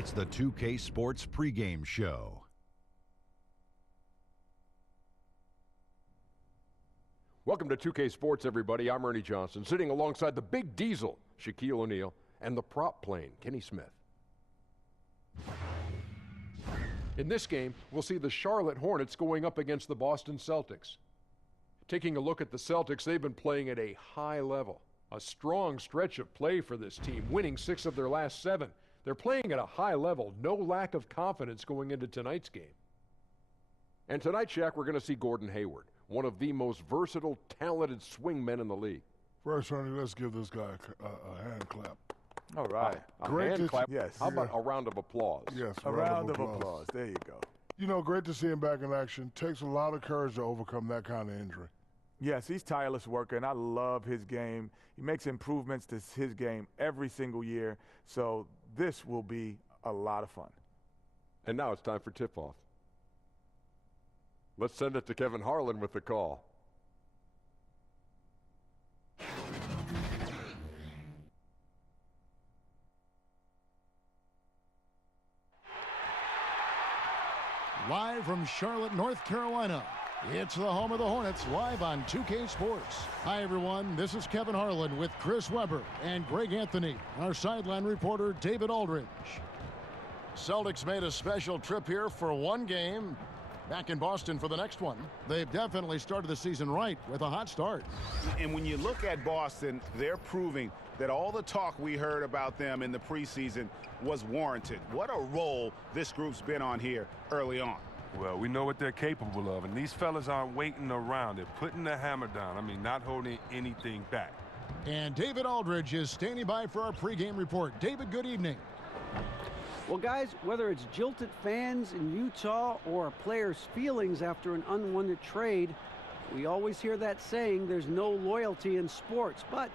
It's the 2K Sports pregame show. Welcome to 2K Sports, everybody. I'm Ernie Johnson, sitting alongside the big diesel, Shaquille O'Neal, and the prop plane, Kenny Smith. In this game, we'll see the Charlotte Hornets going up against the Boston Celtics. Taking a look at the Celtics, they've been playing at a high level. A strong stretch of play for this team, winning 6 of their last 7. They're playing at a high level, no lack of confidence going into tonight's game. And tonight, Shaq, we're going to see Gordon Hayward, one of the most versatile, talented swingmen in the league. First, Ernie, let's give this guy a hand clap. All right. A hand clap? Yes. How about a round of applause? Yes, A round of applause. There you go. You know, great to see him back in action. Takes a lot of courage to overcome that kind of injury. Yes, he's tireless worker, and I love his game. He makes improvements to his game every single year, so this will be a lot of fun. And now it's time for tip-off. Let's send it to Kevin Harlan with the call. Live from Charlotte, North Carolina, it's the home of the Hornets, live on 2K Sports. Hi, everyone. This is Kevin Harlan with Chris Webber and Greg Anthony, our sideline reporter, David Aldridge. Celtics made a special trip here for one game. Back in Boston for the next one. They've definitely started the season right with a hot start. And when you look at Boston, they're proving that all the talk we heard about them in the preseason was warranted. What a role this group's been on here early on. Well, we know what they're capable of, and these fellas aren't waiting around. They're putting the hammer down. I mean, not holding anything back. And David Aldridge is standing by for our pregame report. David, good evening. Well, guys, whether it's jilted fans in Utah or a player's feelings after an unwanted trade, we always hear that saying, there's no loyalty in sports. But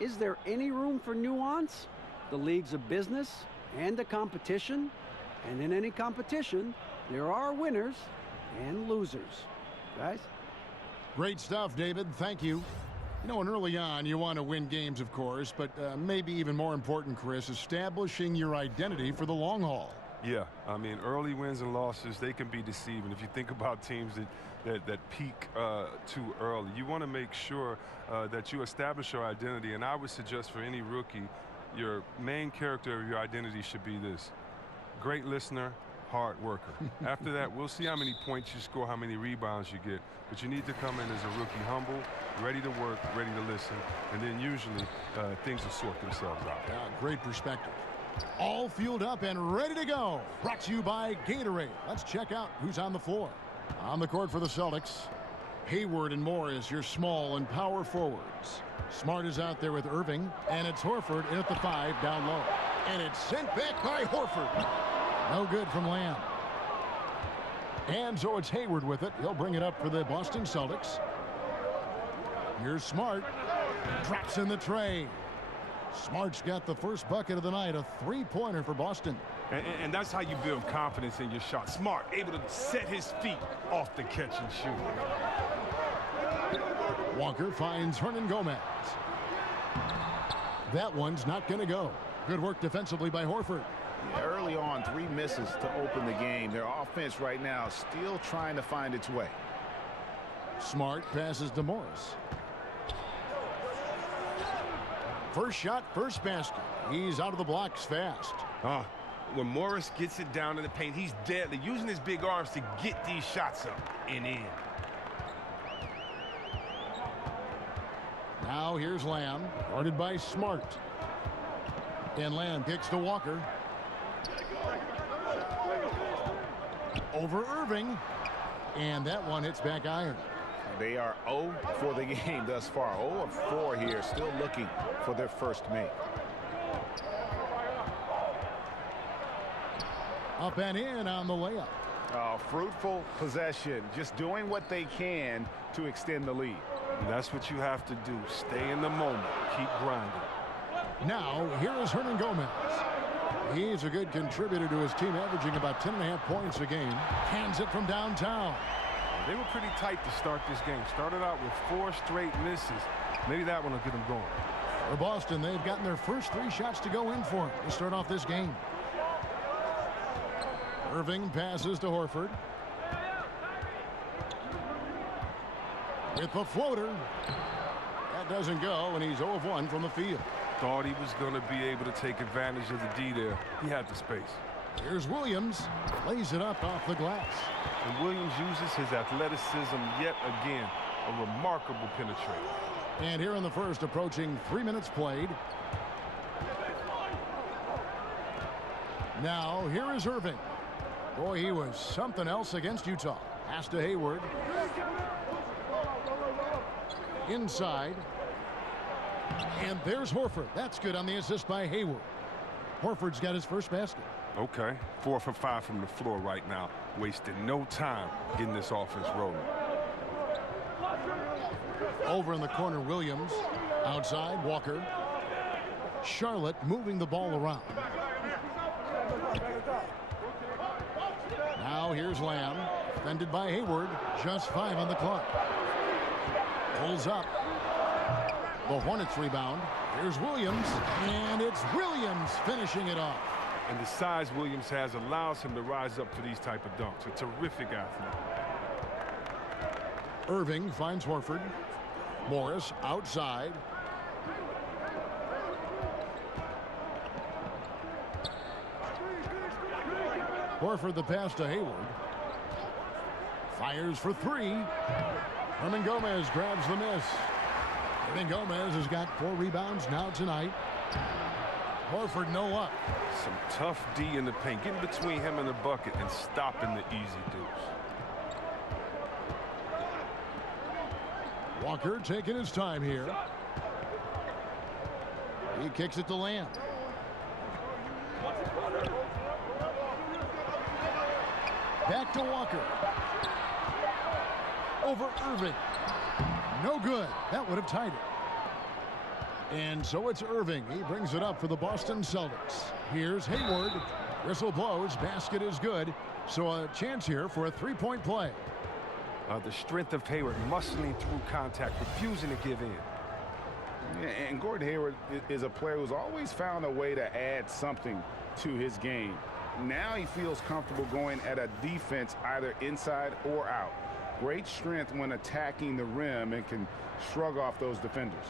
is there any room for nuance? The league's a business and a competition, and in any competition, there are winners and losers. Guys? Great stuff, David. Thank you. You know, and early on, you want to win games, of course, but maybe even more important, Chris, establishing your identity for the long haul. Yeah, I mean, early wins and losses, they can be deceiving. If you think about teams that peak too early, you want to make sure that you establish your identity. And I would suggest for any rookie, your main character of your identity should be this: great listener, hard worker. After that, we'll see how many points you score, how many rebounds you get. But you need to come in as a rookie humble, ready to work, ready to listen, and then usually things will sort themselves out. Yeah, great perspective. All fueled up and ready to go. Brought to you by Gatorade. Let's check out who's on the floor. On the court for the Celtics, Hayward and Morris, your small and power forwards. Smart is out there with Irving, and it's Horford in at the 5 down low. And it's sent back by Horford. No good from Lamb. And so it's Hayward with it. He'll bring it up for the Boston Celtics. Here's Smart. Drops in the tray. Smart's got the first bucket of the night, a three-pointer for Boston. And that's how you build confidence in your shot. Smart, able to set his feet off the catch and shoot. Walker finds Hernan Gomez. That one's not going to go. Good work defensively by Horford. Yeah, early on, 3 misses to open the game. Their offense right now still trying to find its way. Smart passes to Morris. First shot, first basket. He's out of the blocks fast. When Morris gets it down in the paint, he's deadly, using his big arms to get these shots up and in. Now here's Lamb, guarded by Smart. And Lamb kicks to Walker. Over Irving. And that one hits back iron. They are 0 for the game thus far. 0 of 4 here, still looking for their first make. Up and in on the layup. Fruitful possession, just doing what they can to extend the lead. That's what you have to do. Stay in the moment. Keep grinding. Now, here is Hernan Gomez. He's a good contributor to his team, averaging about 10.5 points a game. Hands it from downtown. They were pretty tight to start this game. Started out with 4 straight misses. Maybe that one will get them going. For Boston, they've gotten their first 3 shots to go in for it to start off this game. Irving passes to Horford. With the floater. That doesn't go, and he's 0 of 1 from the field. Thought he was going to be able to take advantage of the D there. He had the space. Here's Williams. Lays it up off the glass. And Williams uses his athleticism yet again. A remarkable penetrator. And here in the first, approaching 3 minutes played. Now, here is Irving. Boy, he was something else against Utah. Pass to Hayward. Inside. And there's Horford. That's good on the assist by Hayward. Horford's got his first basket. Okay, 4 for 5 from the floor right now. Wasted no time getting this offense rolling. Over in the corner, Williams. Outside, Walker. Charlotte moving the ball around. Now here's Lamb. Defended by Hayward. Just 5 on the clock. Pulls up. The Hornets rebound. Here's Williams. And it's Williams finishing it off. And the size Williams has allows him to rise up for these type of dunks. A terrific athlete. Irving finds Horford. Morris outside. Horford the pass to Hayward. Fires for 3. Herman Gomez grabs the miss. Herman Gomez has got 4 rebounds now tonight. Horford no up. Some tough D in the paint. Getting between him and the bucket and stopping the easy deuce. Walker taking his time here. He kicks it to Lamb. Back to Walker. Over Irving. No good. That would have tied it. And so it's Irving. He brings it up for the Boston Celtics. Here's Hayward. Whistle blows. Basket is good. So a chance here for a 3-point play. The strength of Hayward muscling through contact, refusing to give in. Yeah, and Gordon Hayward is a player who's always found a way to add something to his game. Now he feels comfortable going at a defense either inside or out. Great strength when attacking the rim and can shrug off those defenders.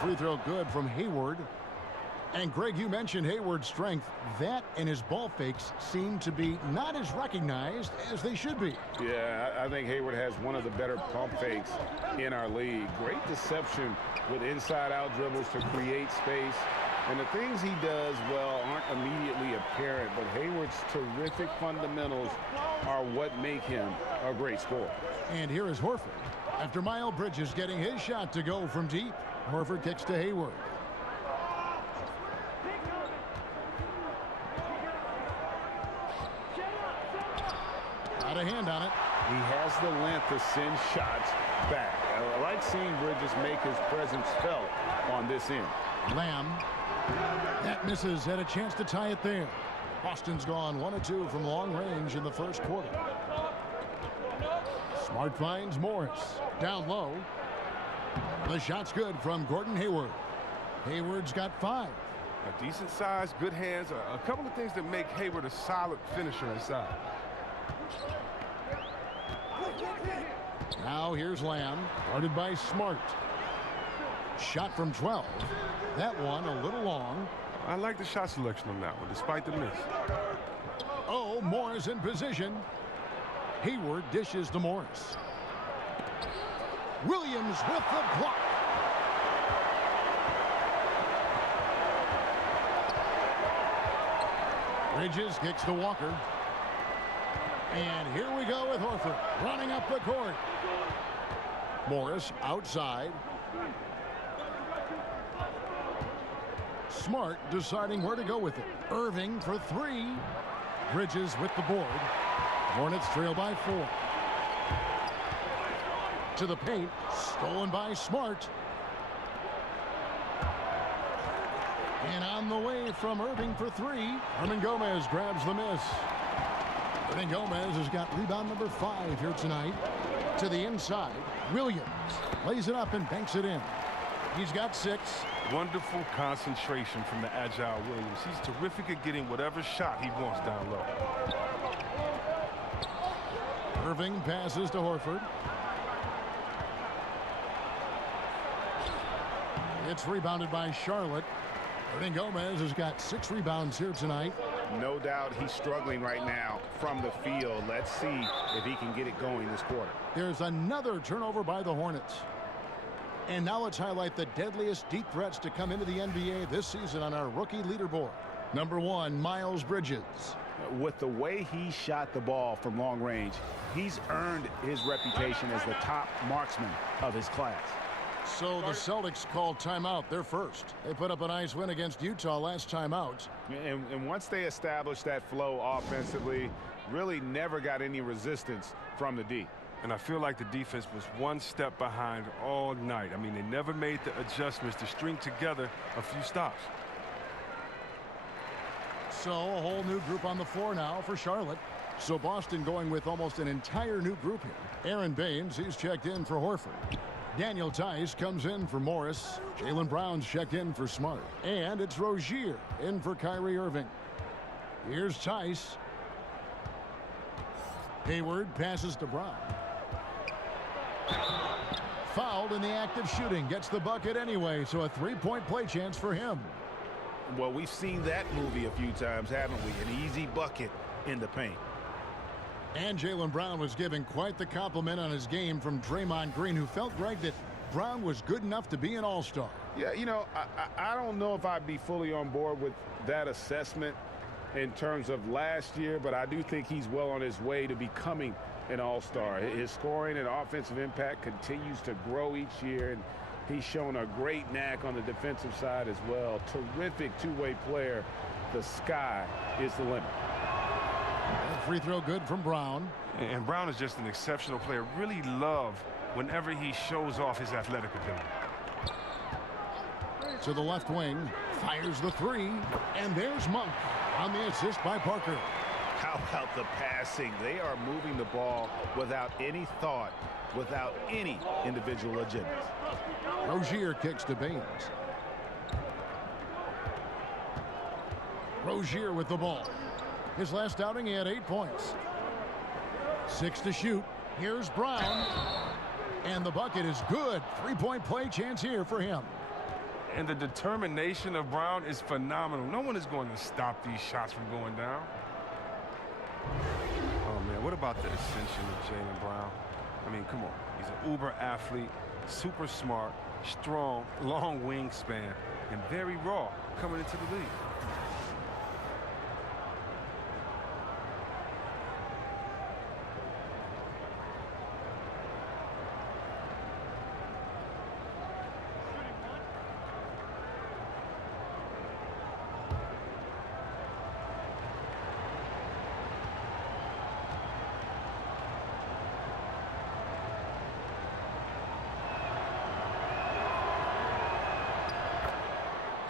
Free throw good from Hayward. And Greg, you mentioned Hayward's strength. That and his ball fakes seem to be not as recognized as they should be. Yeah, I think Hayward has one of the better pump fakes in our league. Great deception with inside-out dribbles to create space. And the things he does well aren't immediately apparent, but Hayward's terrific fundamentals are what make him a great scorer. And here is Horford. After Myles Bridges getting his shot to go from deep, Horford kicks to Hayward. Got a hand on it. He has the length to send shots back. I like seeing Bridges make his presence felt on this end. Lamb. That misses. Had a chance to tie it there. Boston's gone 1 of 2 from long range in the first quarter. Smart finds Morris. Down low. The shot's good from Gordon Hayward. Hayward's got 5. A decent size, good hands, a couple of things that make Hayward a solid finisher inside. Now here's Lamb, guarded by Smart. Shot from 12. That one a little long. I like the shot selection on that one, despite the miss. Oh, Morris in position. Hayward dishes to Morris. Williams with the block. Bridges kicks to Walker. And here we go with Horford running up the court. Morris outside. Smart deciding where to go with it. Irving for 3. Bridges with the board. Hornets trail by 4. To the paint. Stolen by Smart. And on the way from Irving for three, Herman Gomez grabs the miss. Herman Gomez has got rebound number 5 here tonight. To the inside, Williams lays it up and banks it in. He's got 6. Wonderful concentration from the agile Williams. He's terrific at getting whatever shot he wants down low. Irving passes to Horford. It's rebounded by Charlotte. Herman Gomez has got 6 rebounds here tonight. No doubt he's struggling right now from the field. Let's see if he can get it going this quarter. There's another turnover by the Hornets. And now let's highlight the deadliest deep threats to come into the NBA this season on our rookie leaderboard. Number 1, Myles Bridges. With the way he shot the ball from long range, he's earned his reputation as the top marksman of his class. So the Celtics called timeout. They're first. They put up a nice win against Utah last time out. And once they established that flow offensively, really never got any resistance from the D. And I feel like the defense was one step behind all night. I mean, they never made the adjustments to string together a few stops. So a whole new group on the floor now for Charlotte. So Boston going with almost an entire new group here. Aaron Baines, he's checked in for Horford. Daniel Tice comes in for Morris. Jaylen Brown's checked in for Smart. And it's Rozier in for Kyrie Irving. Here's Tice. Hayward passes to Brown. Fouled in the act of shooting. Gets the bucket anyway, so a 3-point play chance for him. Well, we've seen that movie a few times, haven't we? An easy bucket in the paint. And Jaylen Brown was given quite the compliment on his game from Draymond Green, who felt, Greg, that Brown was good enough to be an all-star. Yeah, you know, I don't know if I'd be fully on board with that assessment in terms of last year, but I do think he's well on his way to becoming an all-star. His scoring and offensive impact continues to grow each year, and he's shown a great knack on the defensive side as well. Terrific two-way player. The sky is the limit. Free throw good from Brown. And Brown is just an exceptional player. Really love whenever he shows off his athletic ability. To the left wing, fires the 3, and there's Monk on the assist by Parker. How about the passing? They are moving the ball without any thought, without any individual agendas. Rozier kicks to Baines. Rozier with the ball. His last outing, he had 8 points. 6 to shoot. Here's Brown. And the bucket is good. 3-point play chance here for him. And the determination of Brown is phenomenal. No one is going to stop these shots from going down. Oh, man, what about the ascension of Jaylen Brown? I mean, come on. He's an uber athlete, super smart, strong, long wingspan, and very raw coming into the league.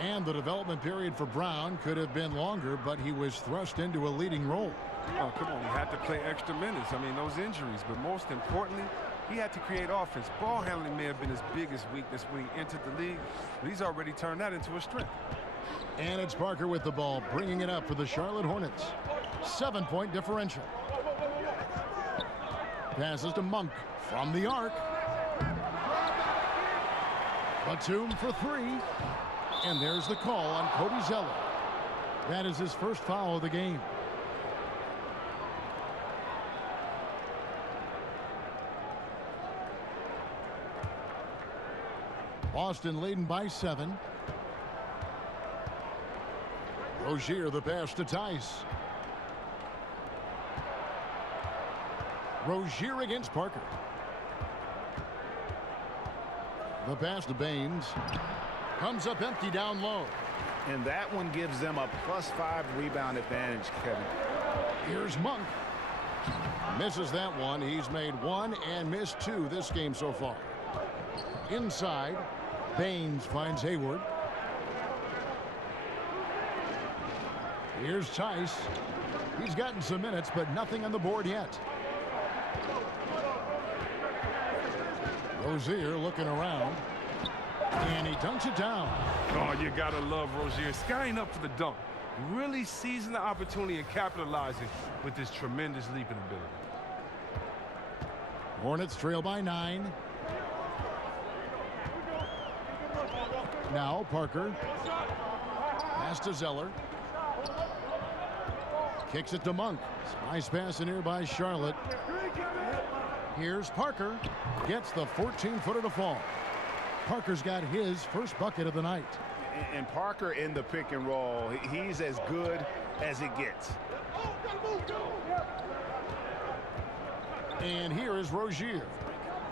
And the development period for Brown could have been longer, but he was thrust into a leading role. Oh, come on. He had to play extra minutes. I mean, those injuries. But most importantly, he had to create offense. Ball handling may have been his biggest weakness when he entered the league, but he's already turned that into a strength. And it's Parker with the ball, bringing it up for the Charlotte Hornets. 7-point differential. Passes to Monk from the arc. Batum for 3. And there's the call on Cody Zeller. That is his first foul of the game. Boston leading by 7. Rozier the pass to Tice. Rozier against Parker. The pass to Baines. Comes up empty down low. And that one gives them a +5 rebound advantage, Kevin. Here's Monk. Misses that one. He's made 1 and missed 2 this game so far. Inside, Baines finds Hayward. Here's Tice. He's gotten some minutes, but nothing on the board yet. Rozier looking around. And he dunks it down. Oh, you got to love Rozier. Skying up for the dunk. Really seizing the opportunity and capitalizing with his tremendous leaping ability. Hornets trail by 9. Now Parker. Pass to Zeller. Kicks it to Monk. Nice pass in here by Charlotte. Here's Parker. Gets the 14-footer to fall. Parker's got his first bucket of the night. And Parker in the pick and roll, he's as good as it gets. And here is Rozier.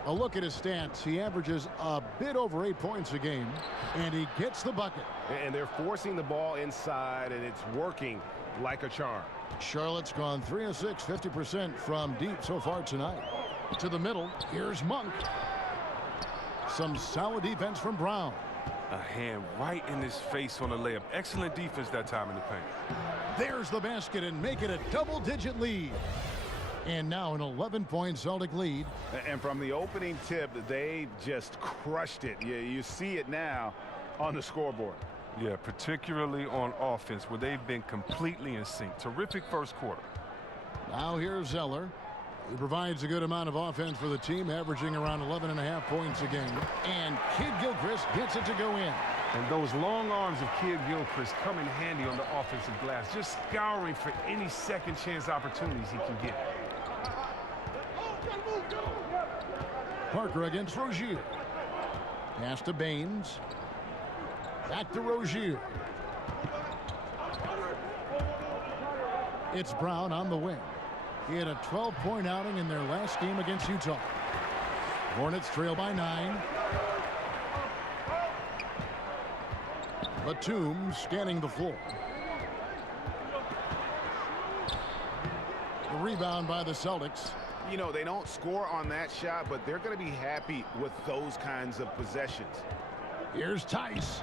A look at his stats. He averages a bit over 8 points a game, and he gets the bucket. And they're forcing the ball inside, and it's working like a charm. Charlotte's gone 3 of 6, 50% from deep so far tonight. To the middle, here's Monk. Some solid defense from Brown. A hand right in his face on the layup. Excellent defense that time in the paint. There's the basket and make it a double-digit lead. And now an 11-point Celtic lead. And from the opening tip, they just crushed it. You see it now on the scoreboard. Yeah, particularly on offense where they've been completely in sync. Terrific first quarter. Now here's Zeller. He provides a good amount of offense for the team, averaging around 11.5 points a game. And Kid Gilchrist gets it to go in. And those long arms of Kid Gilchrist come in handy on the offensive glass, just scouring for any second chance opportunities he can get. Parker against Rozier. Pass to Baines. Back to Rozier. It's Brown on the wing. He had a 12-point outing in their last game against Utah. Hornets trail by 9. Batum scanning the floor. The rebound by the Celtics. You know, they don't score on that shot, but they're going to be happy with those kinds of possessions. Here's Tice.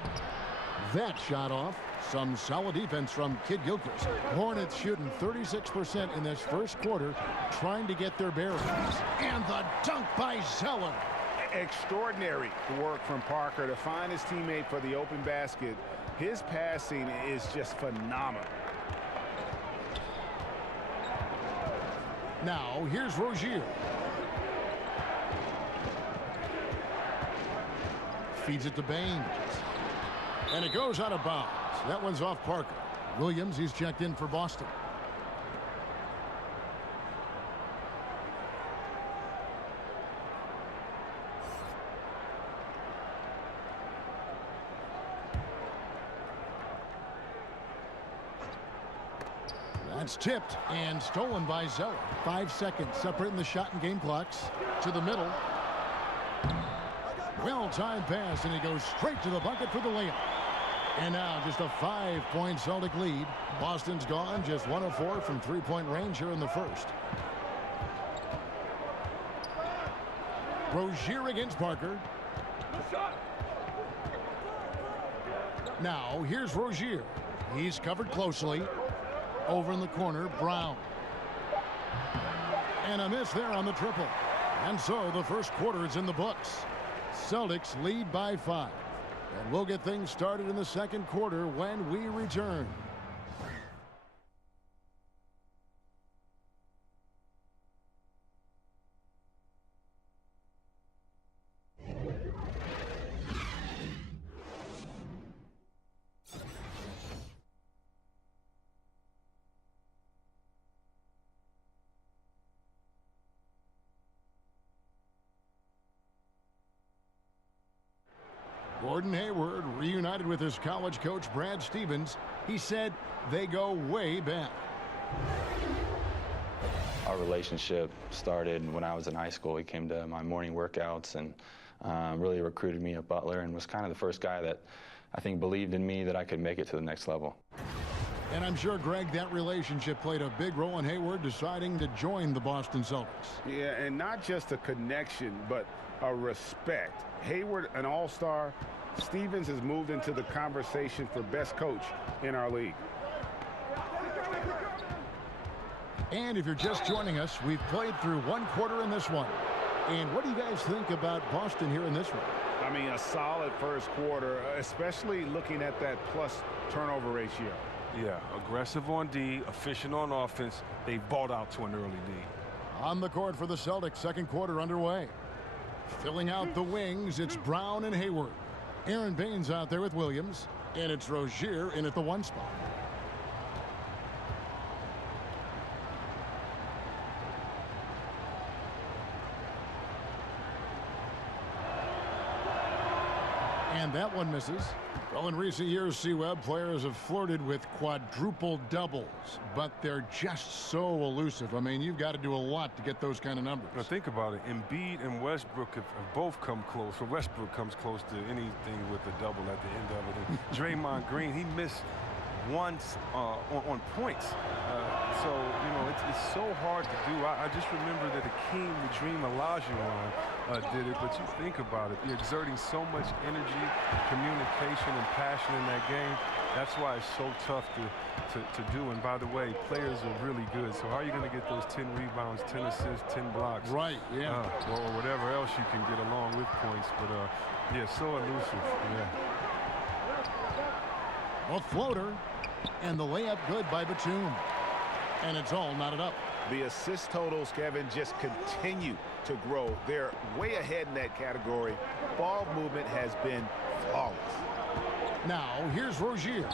That shot off. Some solid defense from Kid Gilchrist. Hornets shooting 36% in this first quarter, trying to get their bearings. And the dunk by Zeller. Extraordinary work from Parker to find his teammate for the open basket. His passing is just phenomenal. Now, here's Rozier. Feeds it to Baines. And it goes out of bounds. That one's off Parker. Williams, he's checked in for Boston. That's tipped and stolen by Zeller. 5 seconds separating the shot and game clocks. To the middle. Well-timed pass, and he goes straight to the bucket for the layup. And now just a 5-point Celtic lead. Boston's gone just 1 of 4 from three-point range here in the first. Rozier against Parker. Now here's Rozier. He's covered closely. Over in the corner, Brown. And a miss there on the triple. And so the first quarter is in the books. Celtics lead by 5. And we'll get things started in the second quarter when we return. Gordon Hayward reunited with his college coach Brad Stevens. He said they go way back. Our relationship started when I was in high school. He came to my morning workouts and really recruited me at Butler and was kind of the first guy that I think believed in me that I could make it to the next level. And I'm sure, Greg, that relationship played a big role in Hayward deciding to join the Boston Celtics. Yeah, and not just a connection, but a respect. Hayward, an all-star. Stevens has moved into the conversation for best coach in our league. And if you're just joining us, we've played through one quarter in this one. And what do you guys think about Boston here in this one? I mean, a solid first quarter, especially looking at that plus turnover ratio. Yeah, aggressive on D, efficient on offense. They balled out to an early lead. On the court for the Celtics, second quarter underway. Filling out the wings, it's Brown and Hayward. Aaron Baines out there with Williams, and it's Rozier in at the 1 spot. And that one misses. Well, in recent years, C-Web, players have flirted with quadruple doubles, but they're just so elusive. I mean, you've got to do a lot to get those kind of numbers. Now think about it. Embiid and Westbrook have both come close. So Westbrook comes close to anything with a double at the end of it. And Draymond Green, he missed once on points. So, you know, it's so hard to do. I just remember that Akeem the Dream Olajuwon did it, but you think about it. You're exerting so much energy, communication, and passion in that game. That's why it's so tough to do. And by the way, players are really good. So how are you going to get those 10 rebounds, 10 assists, 10 blocks? Right, yeah. Or whatever else you can get along with points. But, yeah, so elusive. Yeah. A floater. And the layup good by Batum. And it's all knotted up. The assist totals, Kevin, just continue to grow. They're way ahead in that category. Ball movement has been flawless. Now, here's Rozier.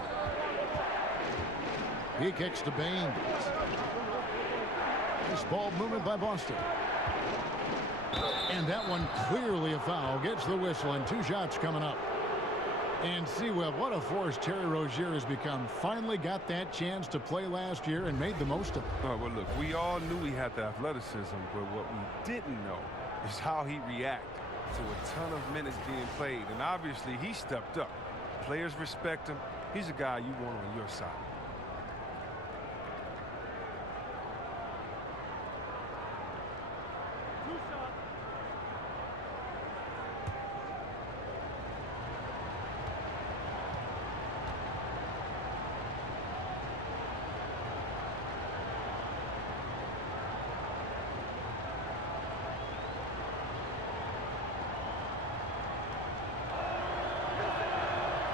He kicks to Baines. This ball movement by Boston. And that one clearly a foul. Gets the whistle, and 2 shots coming up. And C-Web, what a force Terry Rozier has become. Finally got that chance to play last year and made the most of it. Oh, well, look, we all knew he had the athleticism, but what we didn't know is how he reacted to a ton of minutes being played. And obviously, he stepped up. Players respect him. He's a guy you want on your side.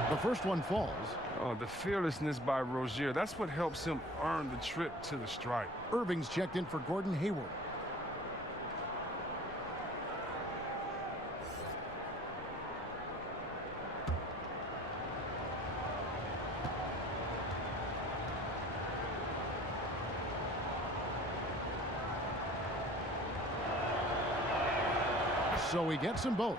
The first one falls. Oh, the fearlessness by Rozier. That's what helps him earn the trip to the stripe. Irving's checked in for Gordon Hayward. So he gets them both.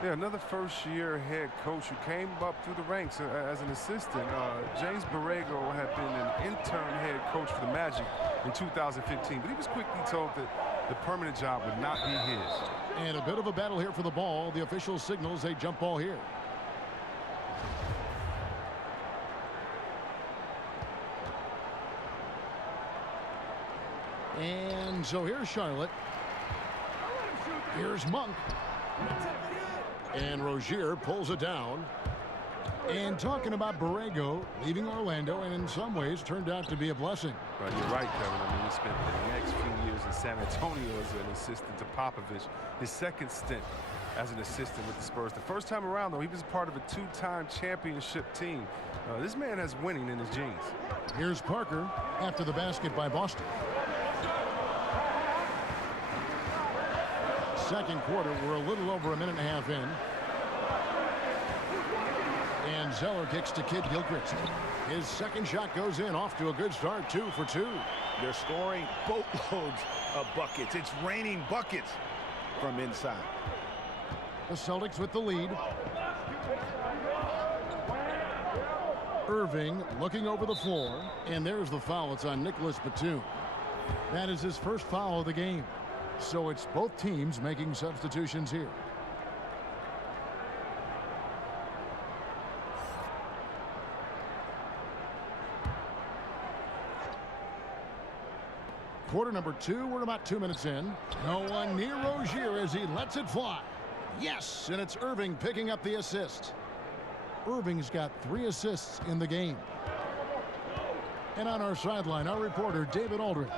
Yeah, another first-year head coach who came up through the ranks as an assistant. James Borrego had been an intern head coach for the Magic in 2015, but he was quickly told that the permanent job would not be his. And a bit of a battle here for the ball. The official signals a jump ball here. And so here's Charlotte. Here's Monk. And Rozier pulls it down. And talking about Borrego leaving Orlando, and in some ways turned out to be a blessing. Right, you're right, Kevin. I mean, he spent the next few years in San Antonio as an assistant to Popovich. His second stint as an assistant with the Spurs. The first time around, though, he was part of a 2-time championship team. This man has winning in his genes. Here's Parker after the basket by Boston. Second quarter, we're a little over a minute and a half in. And Zeller kicks to Kid Gilchrist. His second shot goes in, off to a good start, 2 for 2. They're scoring boatloads of buckets. It's raining buckets from inside. The Celtics with the lead. Irving looking over the floor. And there's the foul. It's on Nicholas Batum. That is his first foul of the game. So it's both teams making substitutions here. Quarter number 2, we're about 2 minutes in. No one near Rozier as he lets it fly. Yes, and it's Irving picking up the assist. Irving's got 3 assists in the game. And on our sideline, our reporter, David Aldridge.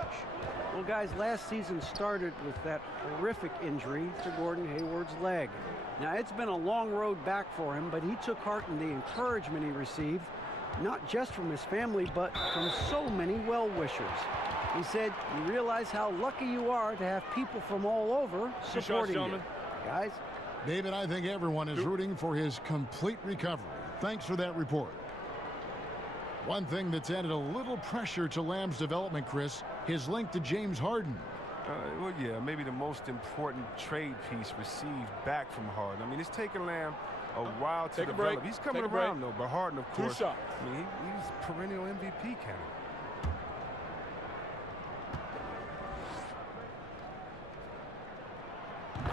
Well, guys, last season started with that horrific injury to Gordon Hayward's leg. Now, it's been a long road back for him, but he took heart in the encouragement he received, not just from his family, but from so many well-wishers. He said, you realize how lucky you are to have people from all over supporting you. Guys? David, I think everyone is rooting for his complete recovery. Thanks for that report. One thing that's added a little pressure to Lamb's development, Chris, his link to James Harden. Well, yeah, maybe the most important trade piece received back from Harden. I mean, it's taken Lamb a while to develop. He's coming around, though, but Harden, of course, I mean, he's perennial MVP candidate.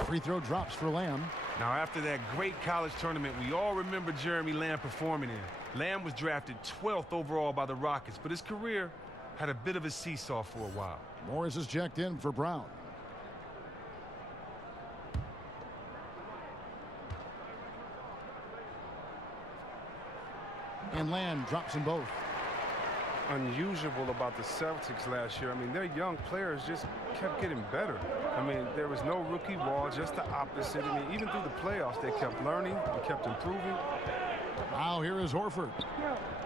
Free throw drops for Lamb. Now, after that great college tournament we all remember Jeremy Lamb performing in, Lamb was drafted 12th overall by the Rockets, but his career had a bit of a seesaw for a while. Morris is checked in for Brown. And Lamb drops them both. Unusual about the Celtics last year. I mean, their young players just kept getting better. I mean, there was no rookie wall, just the opposite. I mean, even through the playoffs, they kept learning and kept improving. Now here is Horford.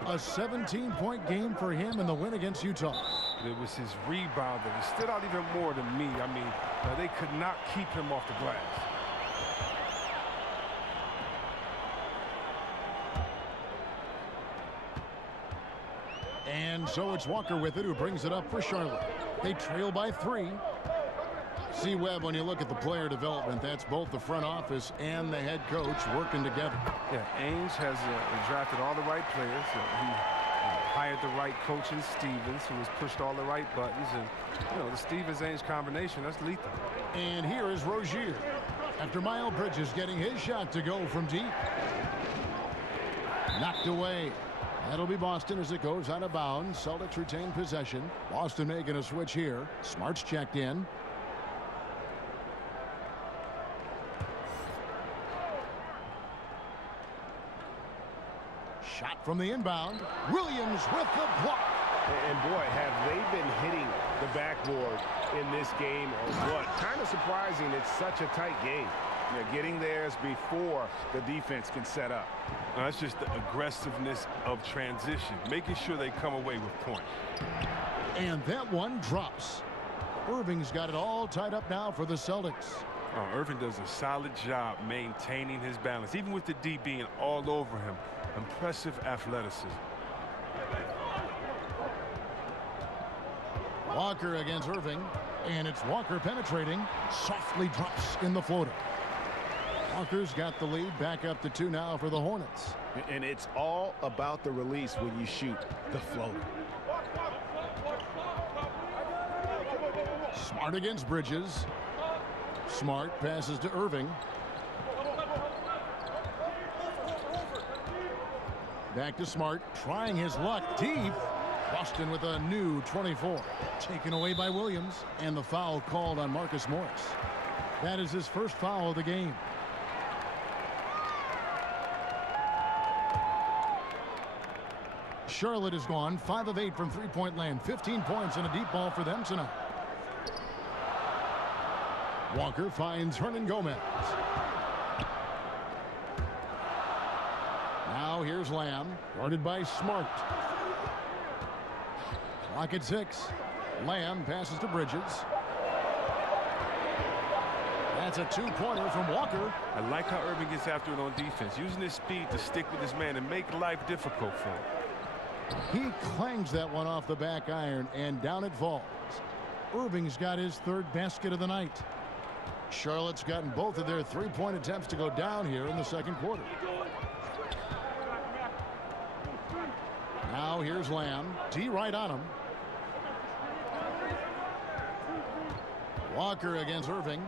A 17-point game for him in the win against Utah. It was his rebound that stood out even more than me. I mean, they could not keep him off the glass. And so it's Walker with it, who brings it up for Charlotte. They trail by 3. See, Webb, when you look at the player development, that's both the front office and the head coach working together. Yeah, Ainge has drafted all the right players. He hired the right coach in Stevens, who has pushed all the right buttons. And, you know, the Stevens-Ainge combination, that's lethal. And here is Rozier. After Myles Bridges getting his shot to go from deep. Knocked away. That'll be Boston as it goes out of bounds. Celtics retain possession. Boston making a switch here. Smart's checked in. Shot from the inbound. Williams with the block. And boy, have they been hitting the backboard in this game or what? Kind of surprising it's such a tight game. They're getting theirs before the defense can set up. That's just the aggressiveness of transition, making sure they come away with points. And that one drops. Irving's got it all tied up now for the Celtics. Oh, Irving does a solid job maintaining his balance, even with the D being all over him. Impressive athleticism. Walker against Irving, and it's Walker penetrating. Softly drops in the floater. Walker's got the lead, back up to 2 now for the Hornets. And it's all about the release when you shoot the floater. Smart against Bridges. Smart passes to Irving. Back to Smart, trying his luck deep. Boston with a new 24. Taken away by Williams, and the foul called on Marcus Morris. That is his first foul of the game. Charlotte is gone 5 of 8 from three-point land. 15 points and a deep ball for them tonight. Walker finds Hernan Gomez. Now here's Lamb, guarded by Smart. Clock at 6. Lamb passes to Bridges. That's a 2-pointer from Walker. I like how Irving gets after it on defense, using his speed to stick with his man and make life difficult for him. He clangs that one off the back iron, and down it falls. Irving's got his 3rd basket of the night. Charlotte's gotten both of their 3-point attempts to go down here in the second quarter. Now here's Lamb. D right on him. Walker against Irving.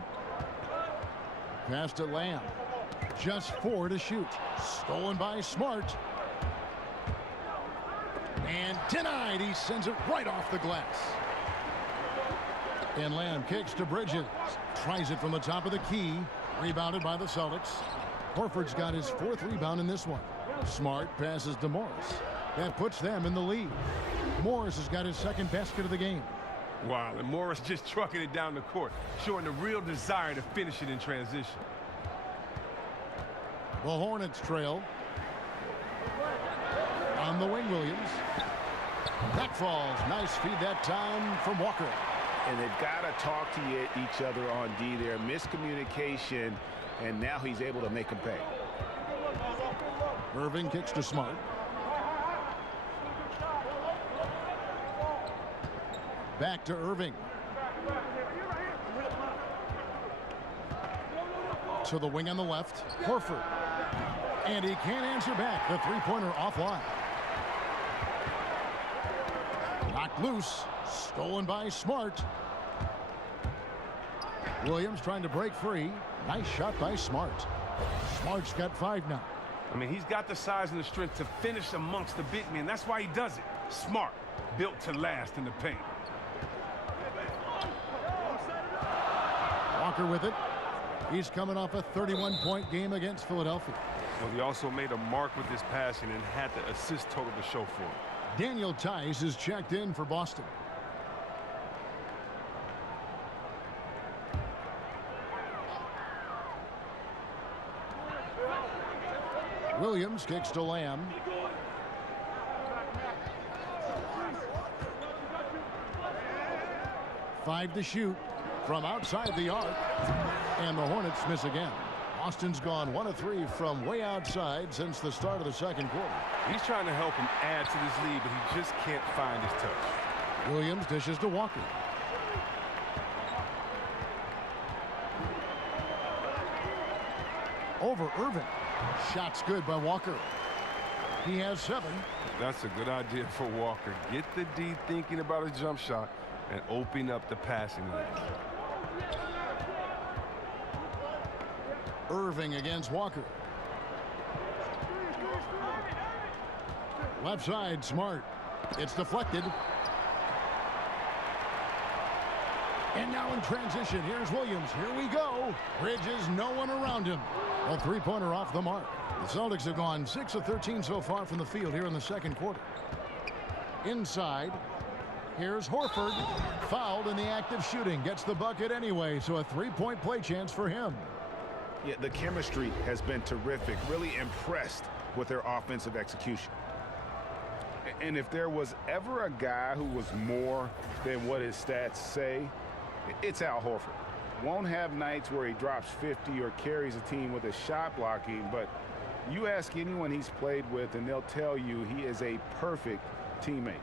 Pass to Lamb. Just 4 to shoot. Stolen by Smart. And denied. He sends it right off the glass. And Lamb kicks to Bridges. Tries it from the top of the key. Rebounded by the Celtics. Horford's got his 4th rebound in this one. Smart passes to Morris. That puts them in the lead. Morris has got his second basket of the game. Wow, and Morris just trucking it down the court, showing a real desire to finish it in transition. The Hornets trail. On the wing, Williams. Back falls. Nice feed that time from Walker. And they've got to talk to each other on D there. Miscommunication, and now he's able to make them pay. Irving kicks to Smart. Back to Irving. To the wing on the left. Horford. And he can't answer back. The three-pointer offline. Knocked loose. Stolen by Smart. Williams trying to break free. Nice shot by Smart. Smart's got 5 now. I mean, he's got the size and the strength to finish amongst the big men. That's why he does it. Smart. Built to last in the paint. Walker with it. He's coming off a 31-point game against Philadelphia. Well, he also made a mark with his passing and had the assist total to show for it. Daniel Tice is checked in for Boston. Williams kicks to Lamb. Five to shoot from outside the arc. And the Hornets miss again. Boston's gone 1 of 3 from way outside since the start of the second quarter. He's trying to help him add to this lead, but he just can't find his touch. Williams dishes to Walker. Over Irving. Shot's good by Walker. He has 7. That's a good idea for Walker. Get the D thinking about his jump shot and open up the passing lane. Irving against Walker. Left side, Smart. It's deflected. And now in transition, here's Williams. Here we go. Bridges, no one around him. A three-pointer off the mark. The Celtics have gone 6 of 13 so far from the field here in the second quarter. Inside, here's Horford. Fouled in the act of shooting. Gets the bucket anyway, so a three-point play chance for him. Yeah, the chemistry has been terrific. Really impressed with their offensive execution. And if there was ever a guy who was more than what his stats say, it's Al Horford. Won't have nights where he drops 50 or carries a team with his shot blocking, but you ask anyone he's played with and they'll tell you he is a perfect teammate.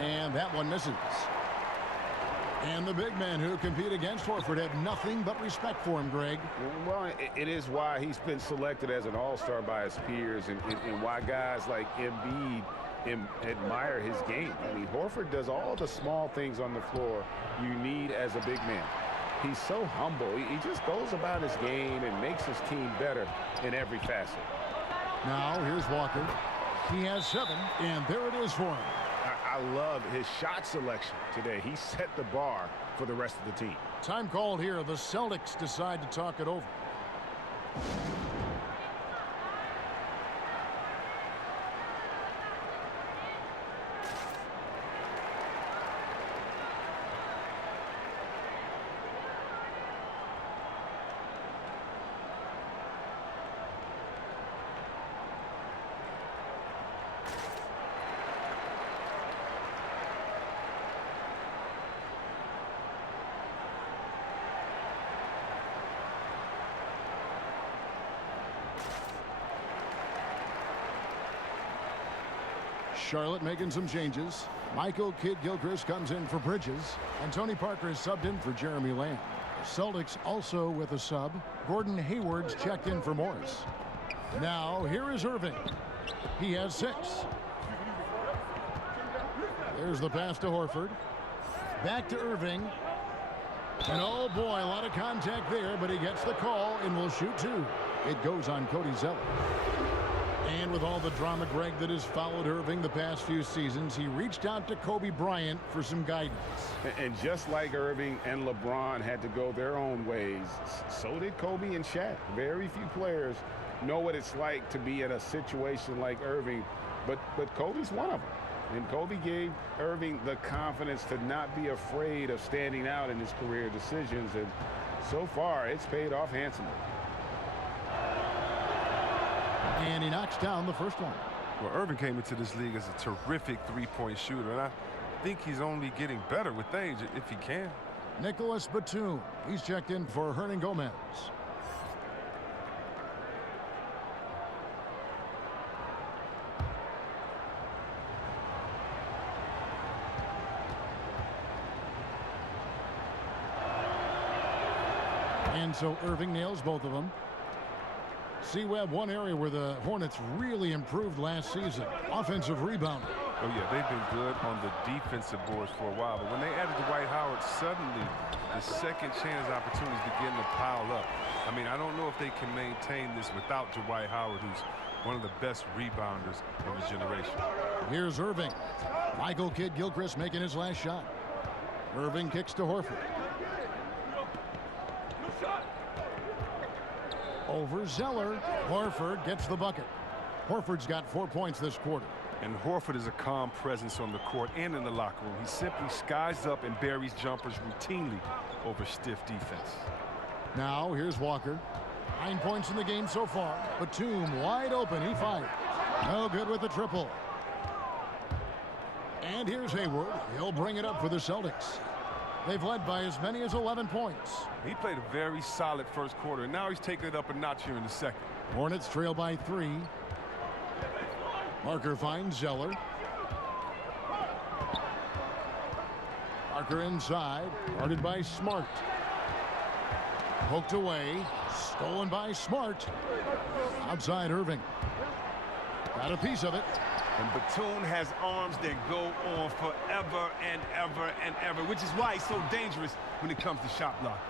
And that one misses. And the big men who compete against Horford have nothing but respect for him, Greg. Well, it is why he's been selected as an all-star by his peers and why guys like Embiid admire his game. I mean, Horford does all the small things on the floor you need as a big man. He's so humble. He just goes about his game and makes his team better in every facet. Now, here's Walker. He has 7, and there it is for him. I love his shot selection today. He set the bar for the rest of the team. Time called here. The Celtics decide to talk it over. Charlotte making some changes. Michael Kidd-Gilchrist comes in for Bridges, and Tony Parker is subbed in for Jeremy Lamb. The Celtics also with a sub. Gordon Hayward's checked in for Morris. Now here is Irving. He has 6. There's the pass to Horford. Back to Irving. And oh boy, a lot of contact there, but he gets the call and will shoot 2. It goes on Cody Zeller. And with all the drama, Greg, that has followed Irving the past few seasons, he reached out to Kobe Bryant for some guidance. And just like Irving and LeBron had to go their own ways, so did Kobe and Shaq. Very few players know what it's like to be in a situation like Irving, but Kobe's one of them. And Kobe gave Irving the confidence to not be afraid of standing out in his career decisions, and so far it's paid off handsomely. And he knocks down the first one. Well, Irving came into this league as a terrific three-point shooter, and I think he's only getting better with age if he can. Nicholas Batum. He's checked in for Hernan Gomez. And so Irving nails both of them. See, Webb, one area where the Hornets really improved last season, offensive rebounding. Oh, yeah, they've been good on the defensive boards for a while. But when they added Dwight Howard, suddenly the second chance opportunities begin to pile up. I mean, I don't know if they can maintain this without Dwight Howard, who's one of the best rebounders of his generation. Here's Irving. Michael Kidd-Gilchrist making his last shot. Irving kicks to Horford. Over Zeller. Horford gets the bucket. Horford's got 4 points this quarter. And Horford is a calm presence on the court and in the locker room. He simply skies up and buries jumpers routinely over stiff defense. Now here's Walker. 9 points in the game so far. Batum wide open. He fires. No good with the triple. And here's Hayward. He'll bring it up for the Celtics. They've led by as many as 11 points. He played a very solid first quarter, and now he's taking it up a notch here in the second. Hornets trail by 3. Parker finds Zeller. Parker inside, guarded by Smart. Poked away, stolen by Smart. Outside Irving. Got a piece of it. And Batum has arms that go on forever and ever and ever, which is why he's so dangerous when it comes to shot block.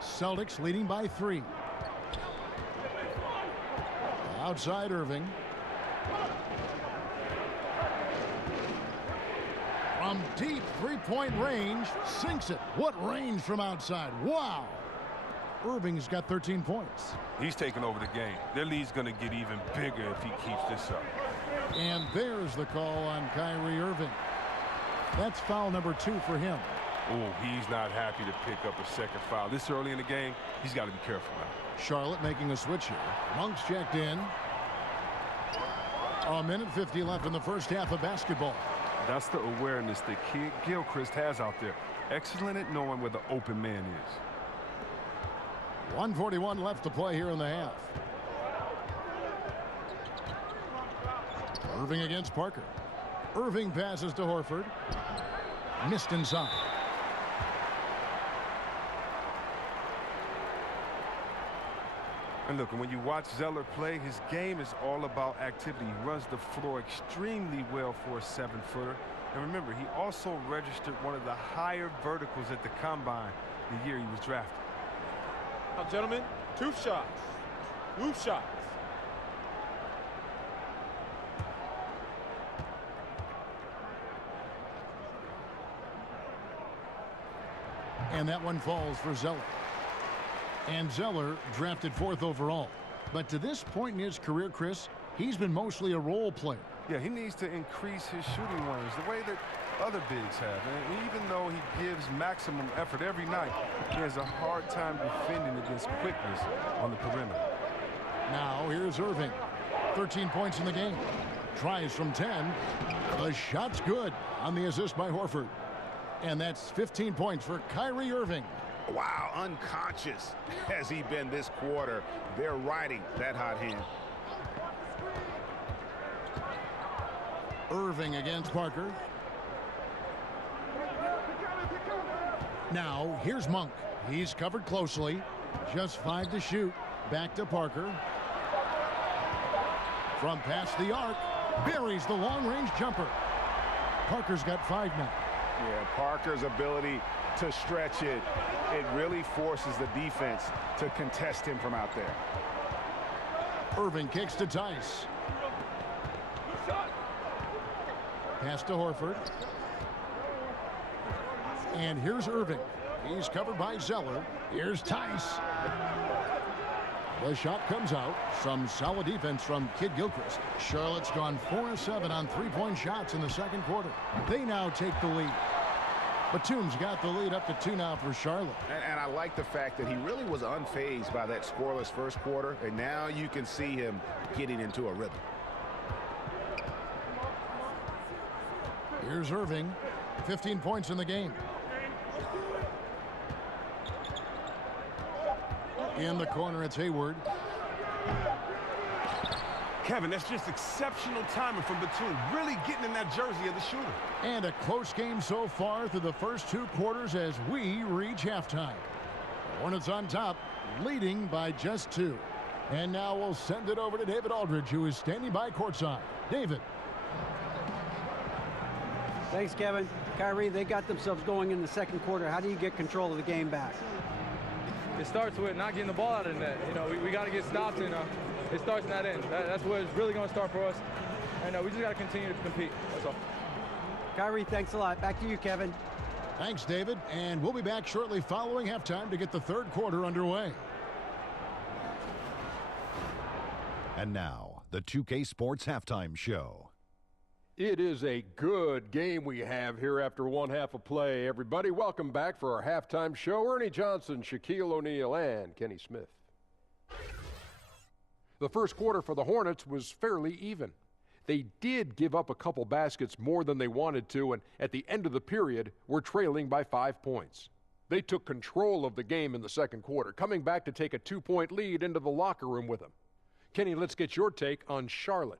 Celtics leading by 3. Outside Irving. From deep three-point range, sinks it. What range from outside? Wow. Irving's got 13 points. He's taking over the game. Their lead's going to get even bigger if he keeps this up. And there's the call on Kyrie Irving. That's foul number 2 for him. Oh, he's not happy to pick up a second foul. This early in the game, he's got to be careful now. Charlotte making a switch here. Monk's checked in. A minute 50 left in the first half of basketball. That's the awareness that Gilchrist has out there. Excellent at knowing where the open man is. 1:41 left to play here in the half. Irving against Parker. Irving passes to Horford. Missed inside. And look, when you watch Zeller play, his game is all about activity. He runs the floor extremely well for a 7-footer. And remember, he also registered one of the higher verticals at the combine the year he was drafted. Now, gentlemen, 2 shots. Move shots. And that one falls for Zeller. And Zeller drafted 4th overall. But to this point in his career, Chris, he's been mostly a role player. Yeah, he needs to increase his shooting range the way that other bigs have. And even though he gives maximum effort every night, he has a hard time defending against quickness on the perimeter. Now here's Irving. 13 points in the game. Tries from 10. The shot's good on the assist by Horford. And that's 15 points for Kyrie Irving. Wow, unconscious has he been this quarter. They're riding that hot hand. Irving against Parker. Now here's Monk. He's covered closely. Just 5 to shoot. Back to Parker. From past the arc. Buries the long-range jumper. Parker's got 5 now. Yeah, Parker's ability to stretch it, it really forces the defense to contest him from out there. Irving kicks to Tice. Pass to Horford. And here's Irving. He's covered by Zeller. Here's Tice. The shot comes out. Some solid defense from Kid Gilchrist. Charlotte's gone 4 of 7 on three-point shots in the second quarter. They now take the lead. Batum's got the lead up to 2 now for Charlotte. And I like the fact that he really was unfazed by that scoreless first quarter, and now you can see him getting into a rhythm. Here's Irving. 15 points in the game. In the corner, it's Hayward. Kevin, that's just exceptional timing from Batum, really getting in that jersey of the shooter. And a close game so far through the first 2 quarters as we reach halftime. Hornets on top, leading by just 2. And now we'll send it over to David Aldridge, who is standing by courtside. David. Thanks, Kevin. Kyrie, they got themselves going in the second quarter. How do you get control of the game back? It starts with not getting the ball out of the net. You know, we got to get stops, and it starts in that end. That's where it's really going to start for us. And we just got to continue to compete. That's all. Kyrie, thanks a lot. Back to you, Kevin. Thanks, David. And we'll be back shortly following halftime to get the third quarter underway. And now, the 2K Sports Halftime Show. It is a good game we have here after one half of play. Everybody, welcome back for our halftime show. Ernie Johnson, Shaquille O'Neal, and Kenny Smith. The first quarter for the Hornets was fairly even. They did give up a couple baskets more than they wanted to, and at the end of the period, were trailing by 5 points. They took control of the game in the second quarter, coming back to take a 2-point lead into the locker room with them. Kenny, let's get your take on Charlotte.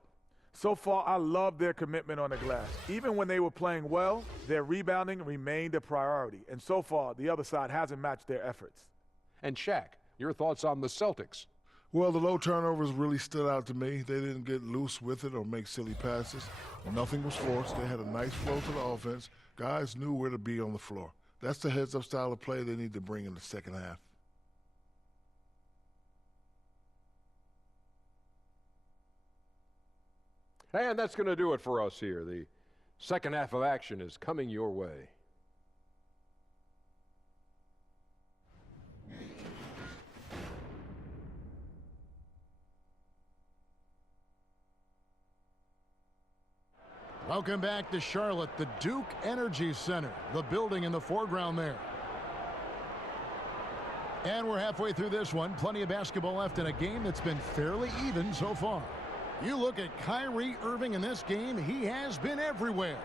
So far, I love their commitment on the glass. Even when they were playing well, their rebounding remained a priority. And so far, the other side hasn't matched their efforts. And Shaq, your thoughts on the Celtics? Well, the low turnovers really stood out to me. They didn't get loose with it or make silly passes. Nothing was forced. They had a nice flow to the offense. Guys knew where to be on the floor. That's the heads-up style of play they need to bring in the second half. And that's going to do it for us here. The second half of action is coming your way. Welcome back to Charlotte, the Duke Energy Center, the building in the foreground there. And we're halfway through this one. Plenty of basketball left in a game that's been fairly even so far. You look at Kyrie Irving in this game, he has been everywhere.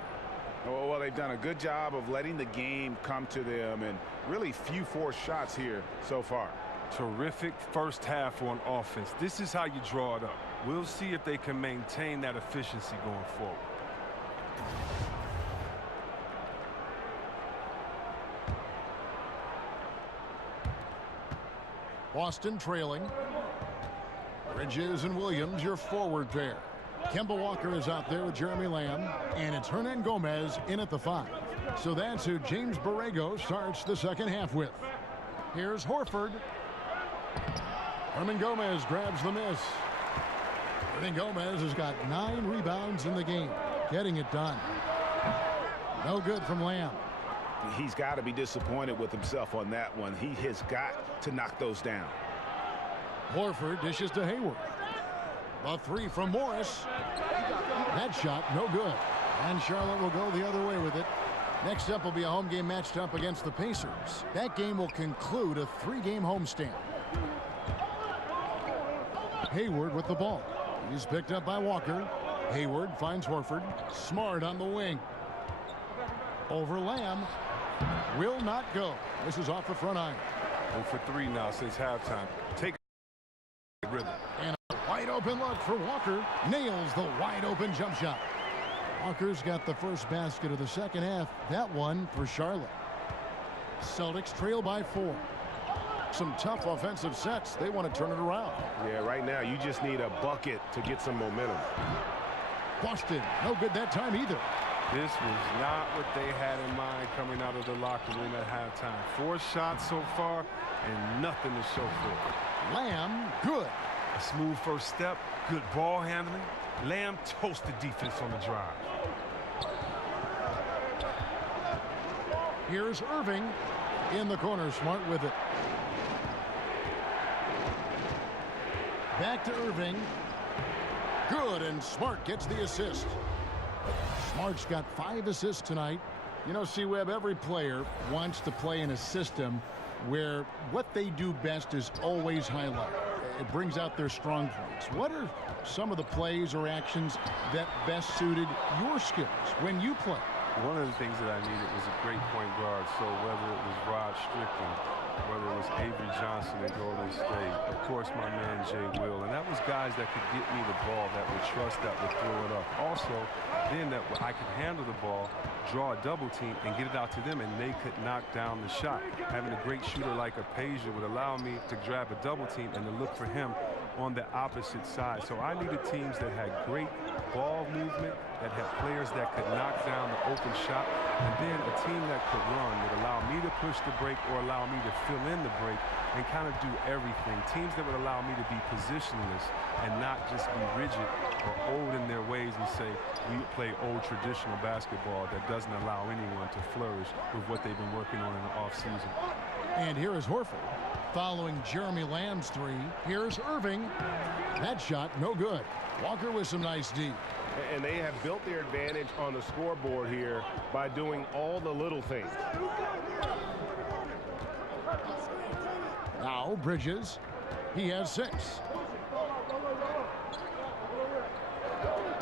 Well, they've done a good job of letting the game come to them, and really few forced shots here so far. Terrific first half on offense. This is how you draw it up. We'll see if they can maintain that efficiency going forward. Boston trailing. Bridges and Williams, your forward there. Kemba Walker is out there with Jeremy Lamb, and it's Hernan Gomez in at the 5. So that's who James Borrego starts the second half with. Here's Horford. Hernan Gomez grabs the miss. Hernan Gomez has got 9 rebounds in the game, getting it done. No good from Lamb. He's got to be disappointed with himself on that one. He has got to knock those down. Horford dishes to Hayward. The 3 from Morris. That shot, no good. And Charlotte will go the other way with it. Next up will be a home game matched up against the Pacers. That game will conclude a 3-game homestand. Hayward with the ball. He's picked up by Walker. Hayward finds Horford. Smart on the wing. Over Lamb. Will not go. This is off the front iron. 0 for 3 now since halftime. Take rhythm. And a wide open look for Walker. Nails the wide open jump shot. Walker's got the first basket of the second half. That one for Charlotte. Celtics trail by 4. Some tough offensive sets. They want to turn it around. Yeah, right now you just need a bucket to get some momentum. Boston, no good that time either. This was not what they had in mind coming out of the locker room at halftime. 4 shots so far and nothing to show for it. Lamb, good. A smooth first step, good ball handling. Lamb toasted defense on the drive. Here's Irving in the corner. Smart with it. Back to Irving. Good, and Smart gets the assist. Smart's got 5 assists tonight. You know, C-Web, every player wants to play in a system where what they do best is always highlighted. It brings out their strong points. What are some of the plays or actions that best suited your skills when you play? One of the things that I needed was a great point guard. So whether it was Rod Strickland, whether it was Avery Johnson at Golden State, of course my man Jay Will, and that was guys that could get me the ball, that would trust, that would throw it up. Also, then that I could handle the ball, draw a double team, and get it out to them, and they could knock down the shot. Having a great shooter like a Pager would allow me to grab a double team and to look for him on the opposite side. So I needed teams that had great ball movement, that had players that could knock down the open shot, and then a team that could run would allow me to push the break or allow me to fill in the break and kind of do everything. Teams that would allow me to be positionless and not just be rigid or old in their ways and say we play old traditional basketball that doesn't allow anyone to flourish with what they've been working on in the offseason. And here is Horford following Jeremy Lamb's 3. Here's Irving. That shot no good. Walker with some nice D. And they have built their advantage on the scoreboard here by doing all the little things. Now Bridges. He has 6.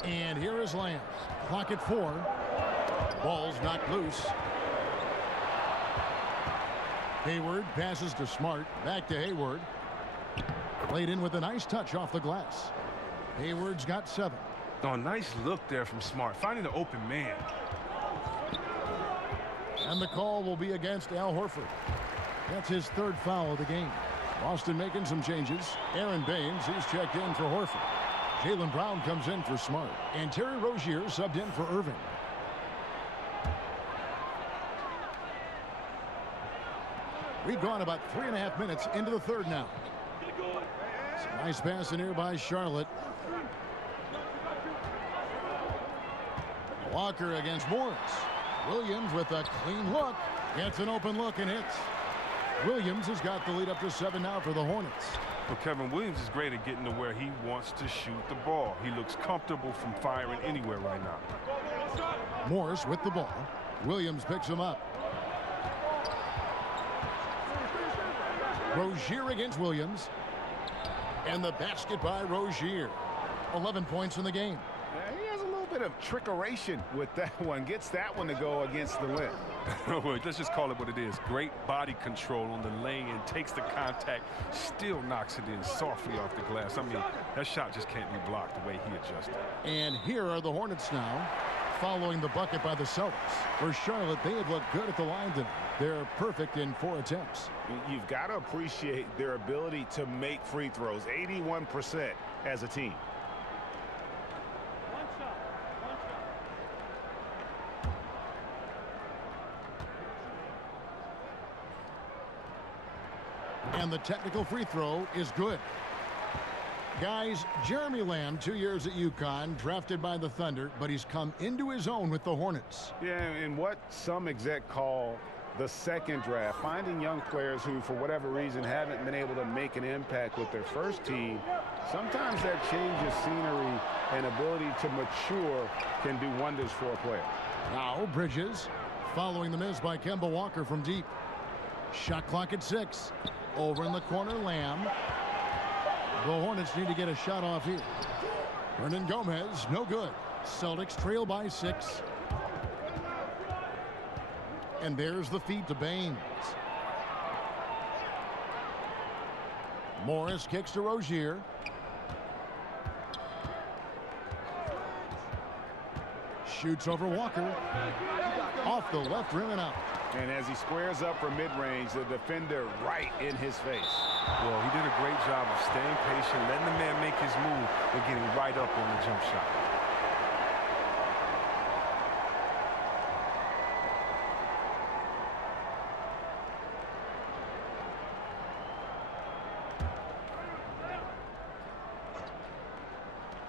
And here is Lamb. Clock at 4. Ball's knocked loose. Hayward passes to Smart. Back to Hayward. Played in with a nice touch off the glass. Hayward's got 7. Oh, nice look there from Smart, finding the open man. And the call will be against Al Horford. That's his 3rd foul of the game. Boston making some changes. Aaron Baines, he's checked in for Horford. Jaylen Brown comes in for Smart. And Terry Rozier subbed in for Irving. We've gone about 3.5 minutes into the 3rd now. Some nice pass in here by Charlotte. Walker against Morris. Williams with a clean look. Gets an open look and hits. Williams has got the lead up to 7 now for the Hornets. Well, Kevin Williams is great at getting to where he wants to shoot the ball. He looks comfortable from firing anywhere right now. Morris with the ball. Williams picks him up. Rozier against Williams. And the basket by Rozier. 11 points in the game. He has a little bit of trickeration with that one. Gets that one to go against the limb. Let's just call it what it is. Great body control on the lane, takes the contact, still knocks it in softly off the glass. I mean, that shot just can't be blocked the way he adjusted. And here are the Hornets now, following the bucket by the Celtics. For Charlotte, they have looked good at the line tonight. They're perfect in 4 attempts. You've got to appreciate their ability to make free throws. 81% as a team. And the technical free throw is good. Guys, Jeremy Lamb, 2 years at UConn, drafted by the Thunder, but he's come into his own with the Hornets. Yeah, and what some exec call the second draft, finding young players who, for whatever reason, haven't been able to make an impact with their first team. Sometimes that change of scenery and ability to mature can do wonders for a player. Now Bridges, following the miss by Kemba Walker from deep. Shot clock at 6. Over in the corner, Lamb. The Hornets need to get a shot off here. Hernan Gomez, no good. Celtics trail by 6. And there's the feed to Baines. Morris kicks to Rozier. Shoots over Walker. Off the left rim and out. And as he squares up for mid-range, the defender right in his face. Well, he did a great job of staying patient, letting the man make his move, and getting right up on the jump shot.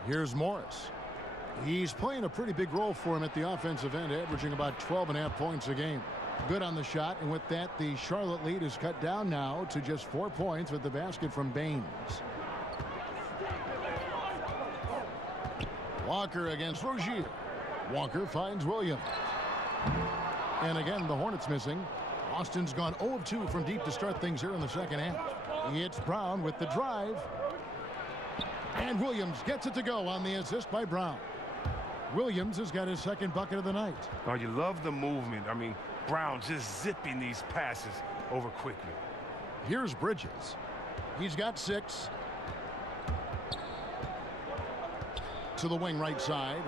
Here's Morris. He's playing a pretty big role for him at the offensive end, averaging about 12.5 points a game. Good on the shot, and with that, the Charlotte lead is cut down now to just 4 points with the basket from Baines. Walker against Rozier. Walker finds Williams. And again, the Hornets missing. Boston's gone 0 of 2 from deep to start things here in the second half. It's Brown with the drive. And Williams gets it to go on the assist by Brown. Williams has got his second bucket of the night. Oh, you love the movement. I mean, Brown just zipping these passes over quickly. Here's Bridges. He's got 6. To the wing right side.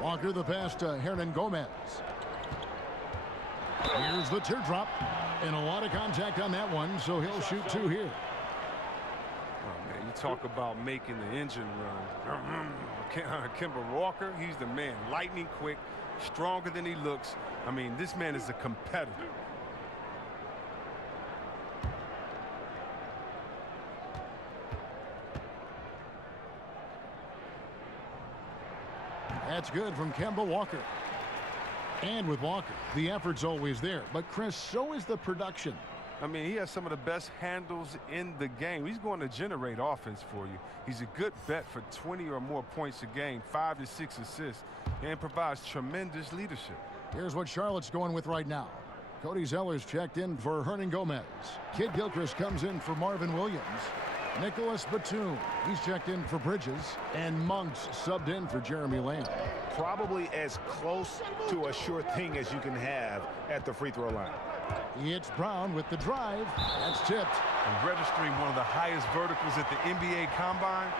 Walker the pass to Hernan Gomez. Here's the teardrop. And a lot of contact on that one, so he'll shoot 2 here. Oh, man, you talk about making the engine run. Kemba Walker, he's the man. Lightning quick, stronger than he looks. I mean, this man is a competitor. That's good from Kemba Walker. And with Walker, the effort's always there. But, Chris, so is the production. I mean, he has some of the best handles in the game. He's going to generate offense for you. He's a good bet for 20 or more points a game, 5 to 6 assists, and provides tremendous leadership. Here's what Charlotte's going with right now. Cody Zeller's checked in for Hernan Gomez. Kid Gilchrist comes in for Marvin Williams. Nicholas Batum, he's checked in for Bridges. And Monk's subbed in for Jeremy Lamb. Probably as close to a sure thing as you can have at the free throw line. It's Brown with the drive. That's tipped. And registering one of the highest verticals at the NBA Combine,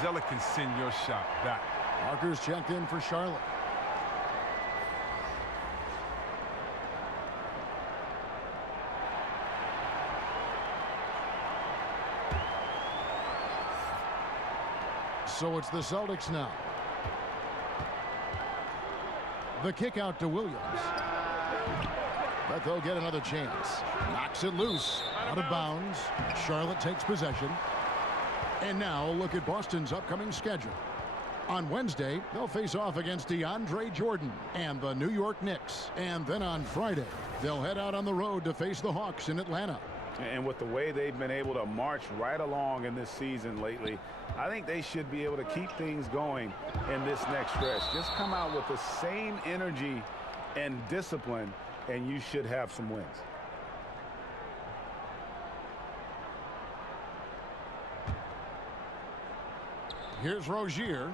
Zeller can send your shot back. Parker's checked in for Charlotte. So it's the Celtics now. The kick out to Williams. But they'll get another chance. Knocks it loose. Out of bounds. Charlotte takes possession. And now look at Boston's upcoming schedule. On Wednesday, they'll face off against DeAndre Jordan and the New York Knicks. And then on Friday, they'll head out on the road to face the Hawks in Atlanta. And with the way they've been able to march right along in this season lately, I think they should be able to keep things going in this next stretch. Just come out with the same energy and discipline, and you should have some wins. Here's Rozier,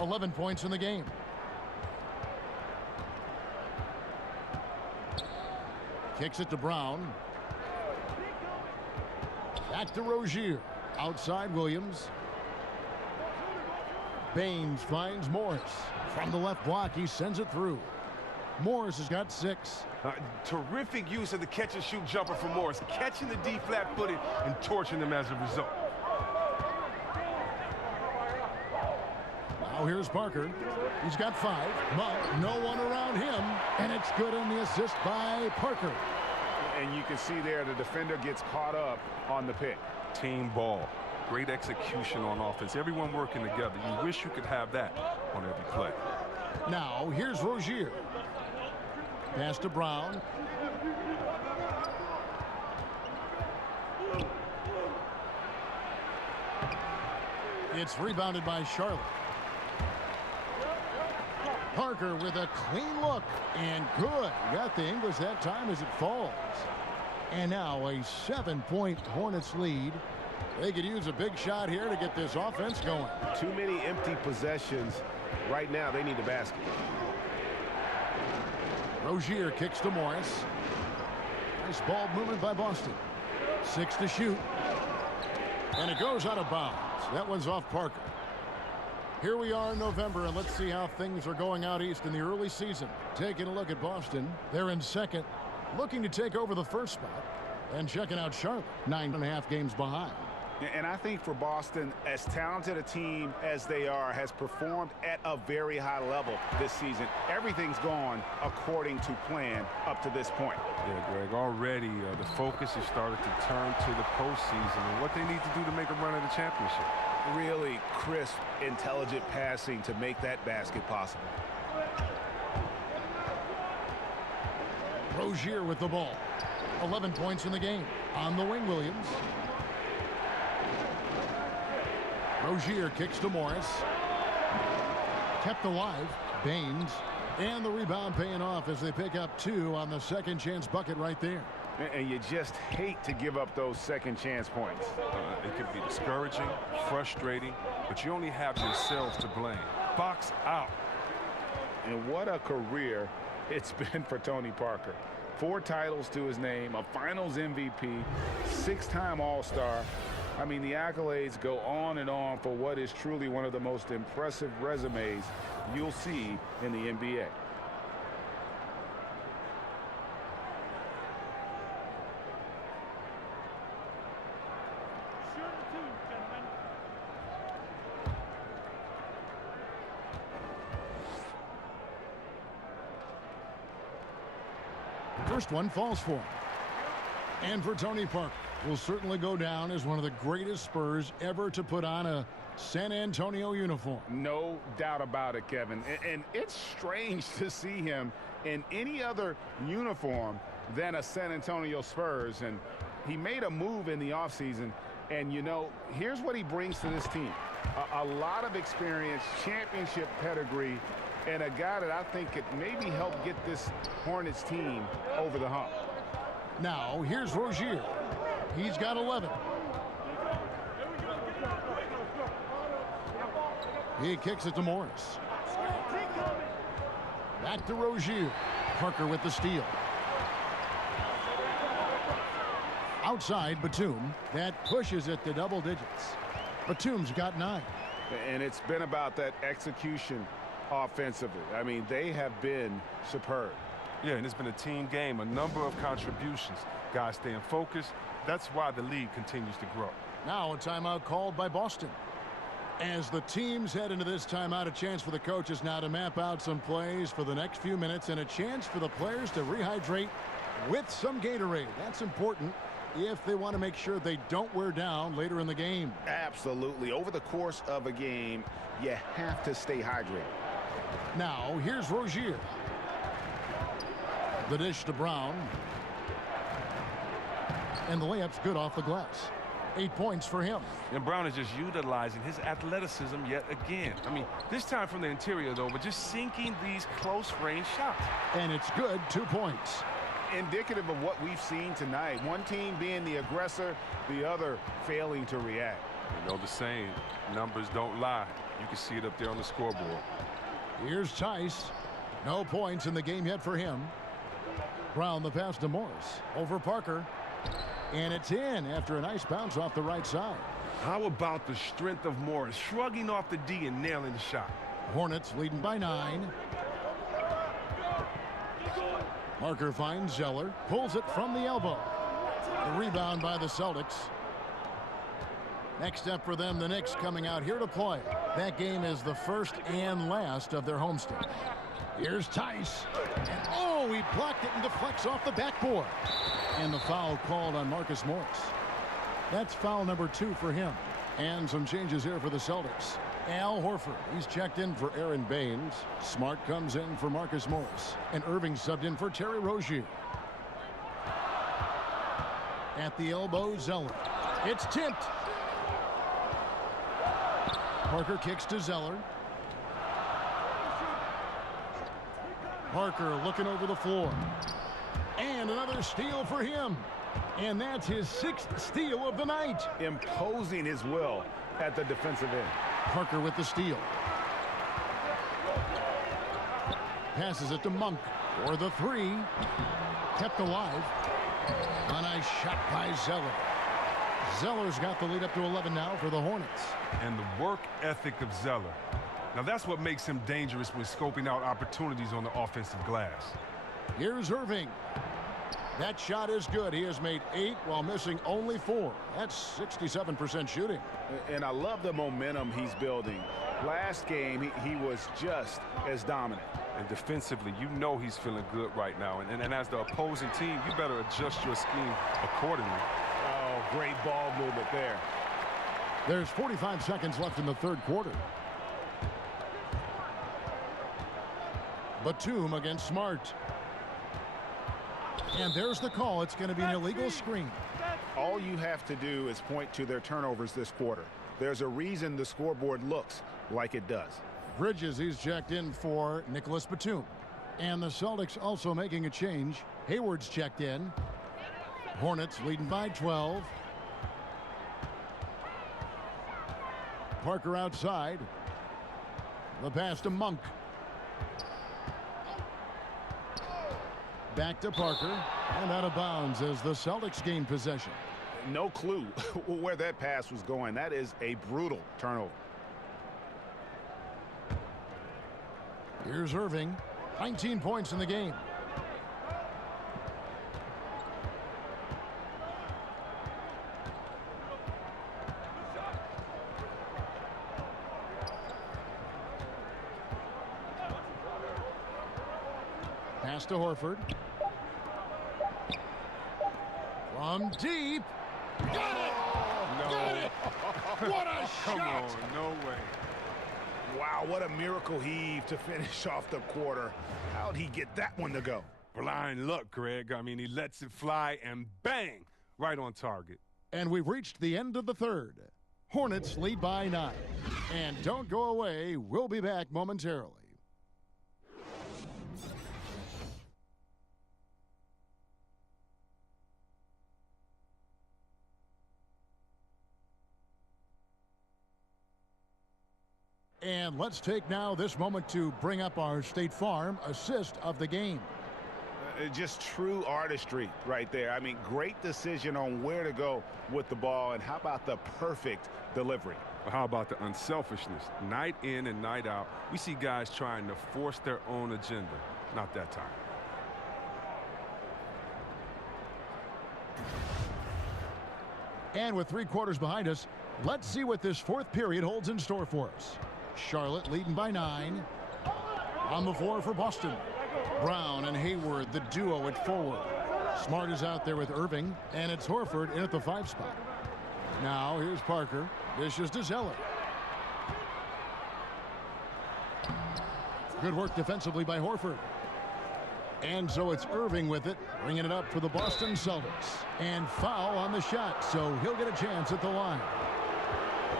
11 points in the game. Kicks it to Brown. Back to Rozier. Outside Williams. Baines finds Morris. From the left block, he sends it through. Morris has got 6. Terrific use of the catch-and-shoot jumper from Morris, catching the D flat-footed and torching them as a result. Now here's Parker. He's got 5. Monk, no one around him. And it's good on the assist by Parker. And you can see there the defender gets caught up on the pick. Team ball. Great execution on offense. Everyone working together. You wish you could have that on every play. Now here's Rozier. Pass to Brown. It's rebounded by Charlotte. Parker with a clean look. And good. Got the English that time as it falls. And now a 7-point Hornets lead. They could use a big shot here to get this offense going. Too many empty possessions. Right now, they need a basket. Rozier kicks to Morris. Nice ball movement by Boston. 6 to shoot. And it goes out of bounds. That one's off Parker. Here we are in November, and let's see how things are going out east in the early season. Taking a look at Boston. They're in second, looking to take over the first spot. And checking out Charlotte, 9.5 games behind. And I think for Boston, as talented a team as they are, has performed at a very high level this season. Everything's gone according to plan up to this point. Yeah, Greg, already the focus has started to turn to the postseason and what they need to do to make a run at the championship. Really crisp, intelligent passing to make that basket possible. Rozier with the ball. 11 points in the game. On the wing, Williams. Rozier kicks to Morris. Kept alive. Baines. And the rebound paying off as they pick up 2 on the second chance bucket right there. And you just hate to give up those second chance points. It can be discouraging, frustrating, but you only have yourselves to blame. Box out. And what a career it's been for Tony Parker. 4 titles to his name, a finals MVP, 6-time All-Star. I mean, the accolades go on and on for what is truly one of the most impressive resumes you'll see in the NBA. First one falls for him. And for Tony Parker, will certainly go down as one of the greatest Spurs ever to put on a San Antonio uniform. No doubt about it, Kevin. And it's strange to see him in any other uniform than a San Antonio Spurs. And he made a move in the offseason. And, you know, here's what he brings to this team. A lot of experience, championship pedigree, and a guy that I think could maybe help get this Hornets team over the hump. Now, here's Rozier. He's got 11. He kicks it to Morris. Back to Rozier. Parker with the steal. Outside, Batum. That pushes it to double digits. Batum's got 9. And it's been about that execution offensively. I mean, they have been superb. Yeah, and it's been a team game, a number of contributions. Guys staying focused. That's why the league continues to grow. Now a timeout called by Boston. As the teams head into this timeout, a chance for the coaches now to map out some plays for the next few minutes and a chance for the players to rehydrate with some Gatorade. That's important if they want to make sure they don't wear down later in the game. Absolutely. Over the course of a game, you have to stay hydrated. Now, here's Rozier. The dish to Brown. And the layup's good off the glass. 8 points for him. And Brown is just utilizing his athleticism yet again. I mean, this time from the interior, though, but just sinking these close-range shots. And it's good. 2 points. Indicative of what we've seen tonight. One team being the aggressor, the other failing to react. You know the saying, numbers don't lie. You can see it up there on the scoreboard. Here's Tice. No points in the game yet for him. Brown the pass to Morris. Over Parker. And it's in after a nice bounce off the right side. How about the strength of Morris shrugging off the D and nailing the shot? Hornets leading by 9. Parker finds Zeller. Pulls it from the elbow. The rebound by the Celtics. Next step for them, the Knicks coming out here to play. That game is the first and last of their homestand. Here's Tice. And oh, he blocked it and deflects off the backboard. And the foul called on Marcus Morris. That's foul number 2 for him. And some changes here for the Celtics. Al Horford, he's checked in for Aaron Baines. Smart comes in for Marcus Morris. And Irving subbed in for Terry Rozier. At the elbow, Zeller. It's tipped. Parker kicks to Zeller. Parker looking over the floor. And another steal for him. And that's his 6th steal of the night. Imposing his will at the defensive end. Parker with the steal. Passes it to Monk for the 3. Kept alive. A nice shot by Zeller. Zeller's got the lead up to 11 now for the Hornets. And the work ethic of Zeller. Now that's what makes him dangerous when scoping out opportunities on the offensive glass. Here's Irving. That shot is good. He has made 8 while missing only 4. That's 67% shooting. And I love the momentum he's building. Last game, he was just as dominant. And defensively, you know he's feeling good right now. And as the opposing team, you better adjust your scheme accordingly. Oh, great ball movement there. There's 45 seconds left in the third quarter. Batum against Smart. And there's the call. It's going to be an illegal screen. All you have to do is point to their turnovers this quarter. There's a reason the scoreboard looks like it does. Bridges, he's checked in for Nicholas Batum. And the Celtics also making a change. Hayward's checked in. Hornets leading by 12. Parker outside. The pass to Monk. Back to Parker. And out of bounds as the Celtics gain possession. No clue where that pass was going. That is a brutal turnover. Here's Irving. 19 points in the game. Pass to Horford. From deep. Got it! No. Got it! What a Come shot! on, no way. Wow, what a miracle heave to finish off the quarter. How'd he get that one to go? Blind luck, Greg. I mean, he lets it fly and bang, right on target. And we've reached the end of the third. Hornets lead by 9. And don't go away. We'll be back momentarily. And let's take now this moment to bring up our State Farm assist of the game. Just true artistry right there. I mean, great decision on where to go with the ball, and how about the perfect delivery? How about the unselfishness? Night in and night out, we see guys trying to force their own agenda. Not that time. And with 3 quarters behind us, let's see what this fourth period holds in store for us. Charlotte leading by 9. On the floor for Boston. Brown and Hayward, the duo at forward. Smart is out there with Irving, and it's Horford in at the 5 spot. Now here's Parker. Dishes to Zeller. Good work defensively by Horford. And so it's Irving with it, bringing it up for the Boston Celtics. And foul on the shot, so he'll get a chance at the line.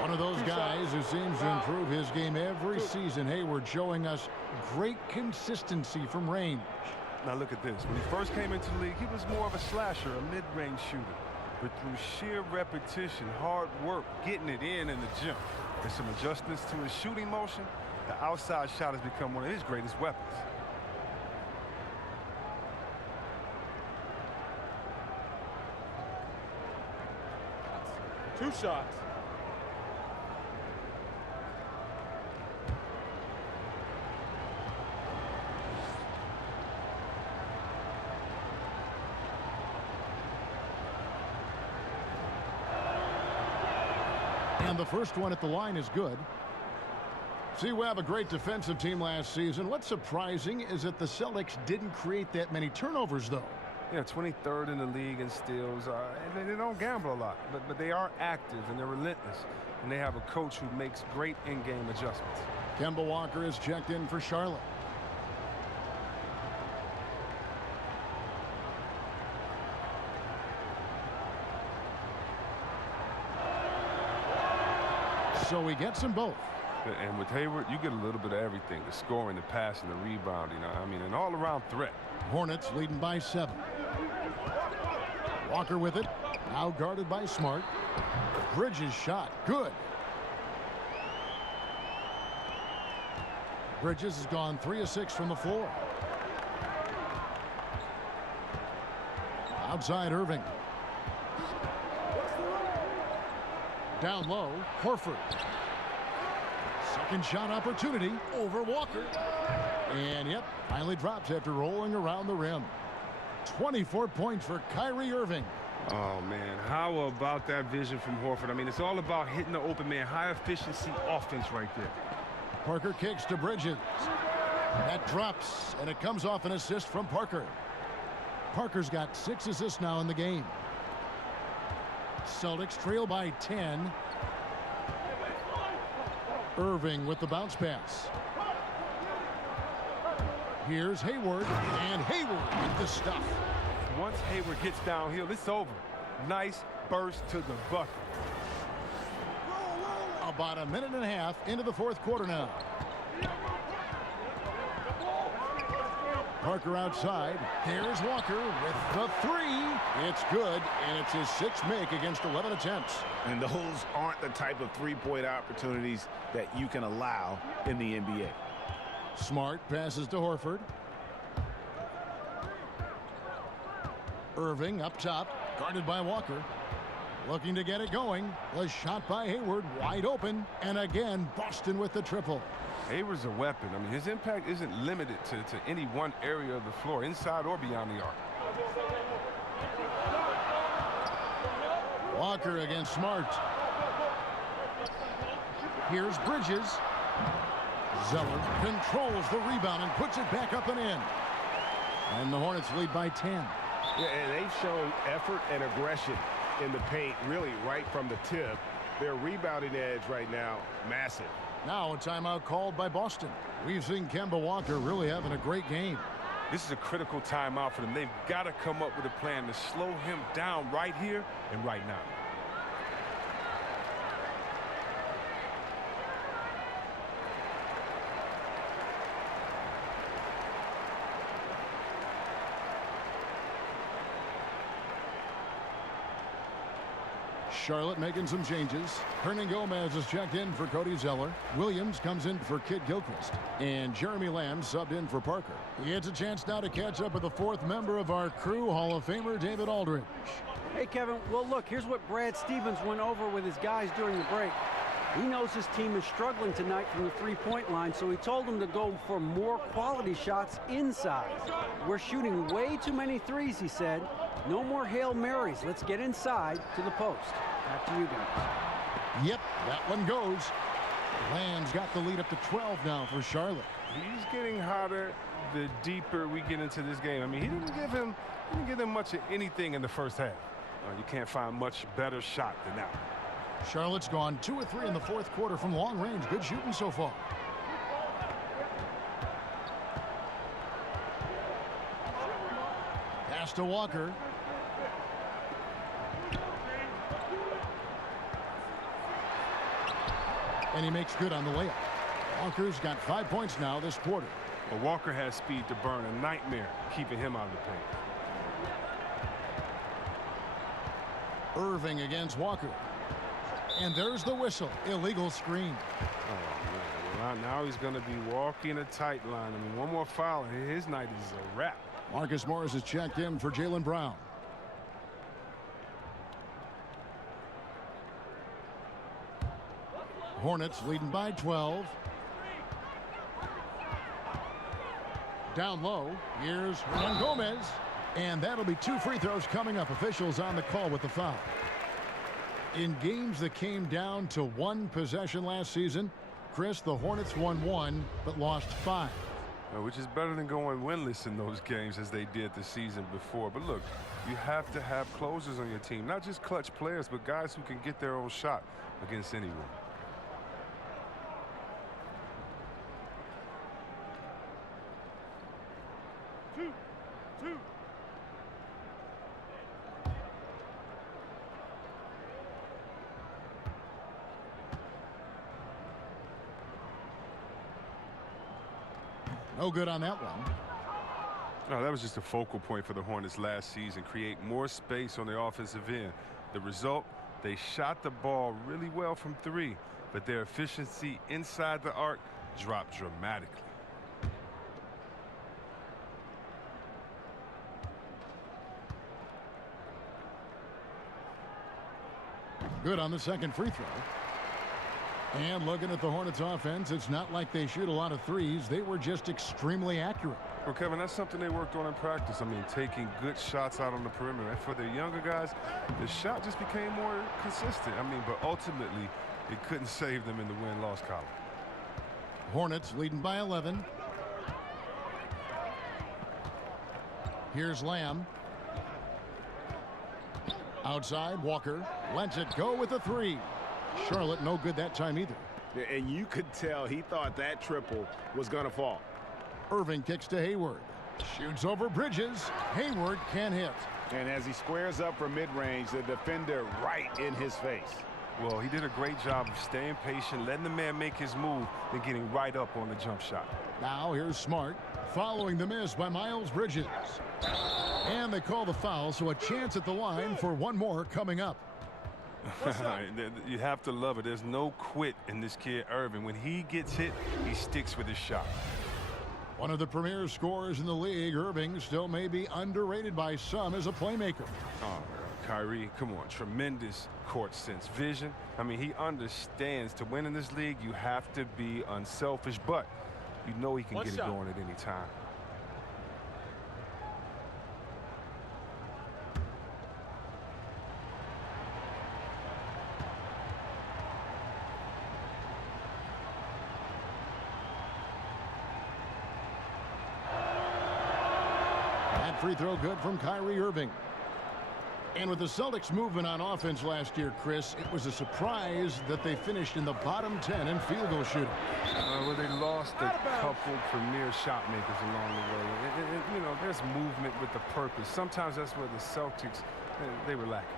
One of those guys who seems to improve his game every season. Hayward showing us great consistency from range. Now look at this. When he first came into the league, he was more of a slasher, a mid-range shooter. But through sheer repetition, hard work, getting it in the gym, and some adjustments to his shooting motion, the outside shot has become one of his greatest weapons. Two shots. And the first one at the line is good. See, we have a great defensive team last season. What's surprising is that the Celtics didn't create that many turnovers, though. Yeah, 23rd in the league in steals. They don't gamble a lot, but they are active and they're relentless. And they have a coach who makes great in-game adjustments. Kemba Walker is checked in for Charlotte. So he gets them both. And with Hayward, you get a little bit of everything. The scoring, the passing, the rebounding. I mean, an all-around threat. Hornets leading by 7. Walker with it. Now guarded by Smart. Bridges shot. Good. Bridges has gone 3 of 6 from the floor. Outside Irving. Down low, Horford. Second shot opportunity over Walker. And yep, finally drops after rolling around the rim. 24 points for Kyrie Irving. Oh, man, how about that vision from Horford? I mean, it's all about hitting the open man. High efficiency offense right there. Parker kicks to Bridges. That drops, and it comes off an assist from Parker. Parker's got 6 assists now in the game. Celtics trail by 10. Irving with the bounce pass. Here's Hayward, and Hayward with the stuff. Once Hayward gets downhill, it's over. Nice burst to the bucket. About a minute and a half into the fourth quarter now. Parker outside. Here's Walker with the three. It's good, and it's his sixth make against 11 attempts. And those aren't the type of three-point opportunities that you can allow in the NBA. Smart passes to Horford. Irving up top, guarded by Walker. Looking to get it going. The shot by Hayward, wide open. And again, Boston with the triple. Hayward's a weapon. I mean, his impact isn't limited to any one area of the floor, inside or beyond the arc. Walker against Smart. Here's Bridges. Zeller controls the rebound and puts it back up and in. And the Hornets lead by 10. Yeah, and they've shown effort and aggression in the paint, really right from the tip. Their rebounding edge right now, massive. Now a timeout called by Boston. We've seen Kemba Walker really having a great game. This is a critical timeout for them. They've got to come up with a plan to slow him down right here and right now. Charlotte making some changes. Hernan Gomez is checked in for Cody Zeller. Williams comes in for Kid Gilchrist. And Jeremy Lamb subbed in for Parker. It's a chance now to catch up with the fourth member of our crew, Hall of Famer David Aldridge. Hey, Kevin. Well, look, here's what Brad Stevens went over with his guys during the break. He knows his team is struggling tonight from the three-point line, so he told them to go for more quality shots inside. We're shooting way too many threes, he said. No more Hail Marys. Let's get inside to the post. Back to you guys. Yep, that one goes. Lamb's got the lead up to 12 now for Charlotte. He's getting hotter the deeper we get into this game. I mean, he didn't give them much of anything in the first half. You can't find much better shot than that. Charlotte's gone 2 of 3 in the fourth quarter from long range. Good shooting so far. Pass to Walker. And he makes good on the layup. Walker's got 5 points now this quarter. Well, Walker has speed to burn. A nightmare keeping him out of the paint. Irving against Walker. And there's the whistle. Illegal screen. Oh, man. Well, now he's going to be walking a tight line. I mean, one more foul, and his night is a wrap. Marcus Morris is checked in for Jaylen Brown. Hornets leading by 12. Down low. Here's Hernan Gomez. And that'll be 2 free throws coming up. Officials on the call with the foul. In games that came down to 1 possession last season, Chris, the Hornets won 1 but lost 5. Which is better than going winless in those games as they did the season before. But look, you have to have closers on your team. Not just clutch players, but guys who can get their own shot against anyone. No good on that one. No, that was just a focal point for the Hornets last season. Create more space on the offensive end. The result, they shot the ball really well from 3, but their efficiency inside the arc dropped dramatically. Good on the second free throw. And looking at the Hornets offense, it's not like they shoot a lot of threes. They were just extremely accurate. Well, Kevin, that's something they worked on in practice. I mean, taking good shots out on the perimeter. And for the younger guys, the shot just became more consistent. I mean, but ultimately, it couldn't save them in the win-loss column. Hornets leading by 11. Here's Lamb. Outside, Walker lets it go with a 3. Charlotte no good that time either. And you could tell he thought that triple was going to fall. Irving kicks to Hayward. Shoots over Bridges. Hayward can't hit. And as he squares up from mid-range, the defender right in his face. Well, he did a great job of staying patient, letting the man make his move, and getting right up on the jump shot. Now here's Smart, following the miss by Myles Bridges. And they call the foul, so a chance at the line for one more coming up. You have to love it. There's no quit in this kid, Irving. When he gets hit, he sticks with his shot. One of the premier scorers in the league, Irving still may be underrated by some as a playmaker. Oh, Kyrie, come on. Tremendous court sense, vision. I mean, he understands to win in this league, you have to be unselfish, but you know he can get it going at any time. Free throw good from Kyrie Irving. And with the Celtics' movement on offense last year, Chris, it was a surprise that they finished in the bottom 10 in field goal shooting. Well, they lost a couple premier shot makers along the way. You know, there's movement with the purpose. Sometimes that's where the Celtics, they were lacking.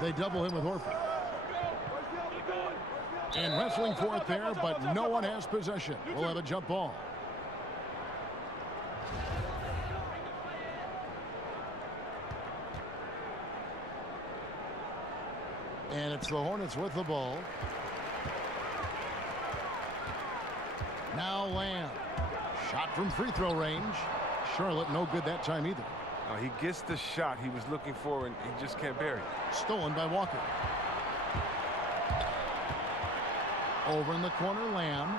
They double him with Horford. And wrestling for it there, but no one has possession. We'll have a jump ball. And it's the Hornets with the ball. Now Lamb. Shot from free throw range. Charlotte no good that time either. He gets the shot he was looking for, and he just can't bury it. Stolen by Walker. Over in the corner, Lamb.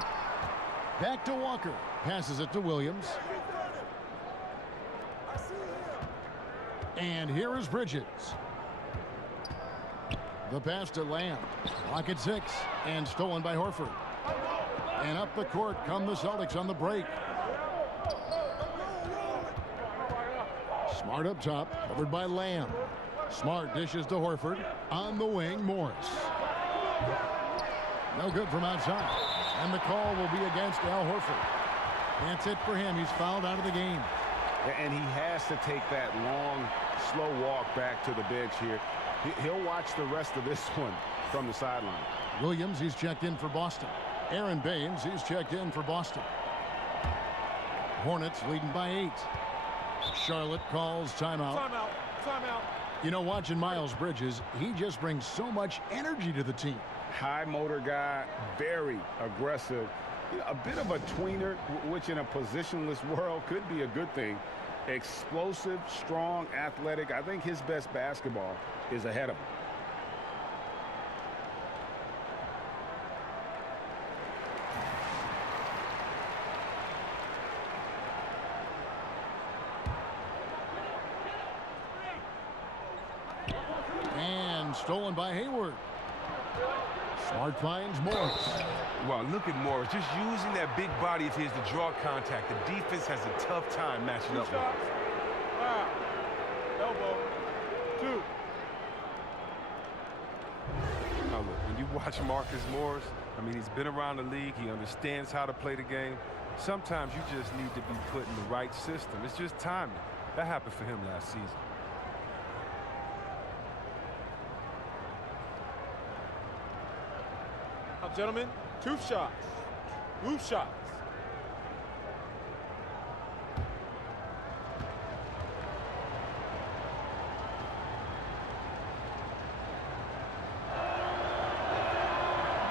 Back to Walker. Passes it to Williams. And here is Bridges. The pass to Lamb. Clock at 6. And stolen by Horford. And up the court come the Celtics on the break. Smart up top, covered by Lamb. Smart dishes to Horford. On the wing, Morris. No good from outside. And the call will be against Al Horford. That's it for him. He's fouled out of the game. And he has to take that long, slow walk back to the bench here. He'll watch the rest of this one from the sideline. Williams, he's checked in for Boston. Aaron Baines, he's checked in for Boston. Hornets leading by 8. Charlotte calls timeout. Timeout. Timeout. You know, watching Myles Bridges, he just brings so much energy to the team. High motor guy, very aggressive. You know, a bit of a tweener, which in a positionless world could be a good thing. Explosive, strong, athletic. I think his best basketball is ahead of him. And stolen by Hayward. Smart finds Morris. Wow, look at Morris, just using that big body of his to draw contact. The defense has a tough time matching up with him. Foul. Elbow. 2. Now look, when you watch Marcus Morris, I mean, he's been around the league. He understands how to play the game. Sometimes you just need to be put in the right system. It's just timing. That happened for him last season. Now, gentlemen, 2 shots. Loose shots.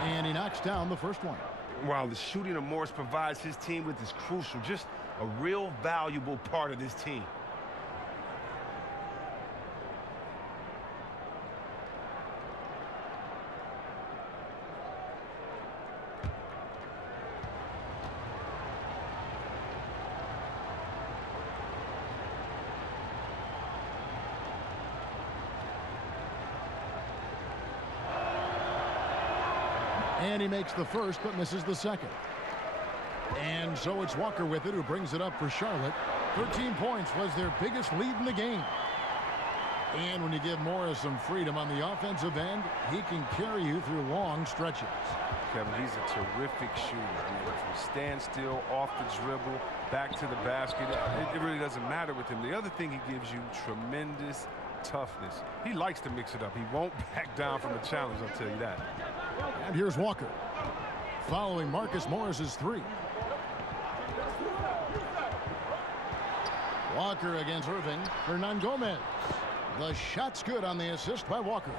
And he knocks down the first one. While the shooting of Morris provides his team with is crucial, just a real valuable part of this team. And he makes the first, but misses the second. And so it's Walker with it, who brings it up for Charlotte. 13 points was their biggest lead in the game. And when you give Morris some freedom on the offensive end, he can carry you through long stretches. Kevin, he's a terrific shooter. I mean, from standstill, off the dribble, back to the basket, it really doesn't matter with him. The other thing, he gives you tremendous toughness. He likes to mix it up. He won't back down from a challenge, I'll tell you that. And here's Walker, following Marcus Morris's three. Walker against Irving. Hernangomez. The shot's good on the assist by Walker.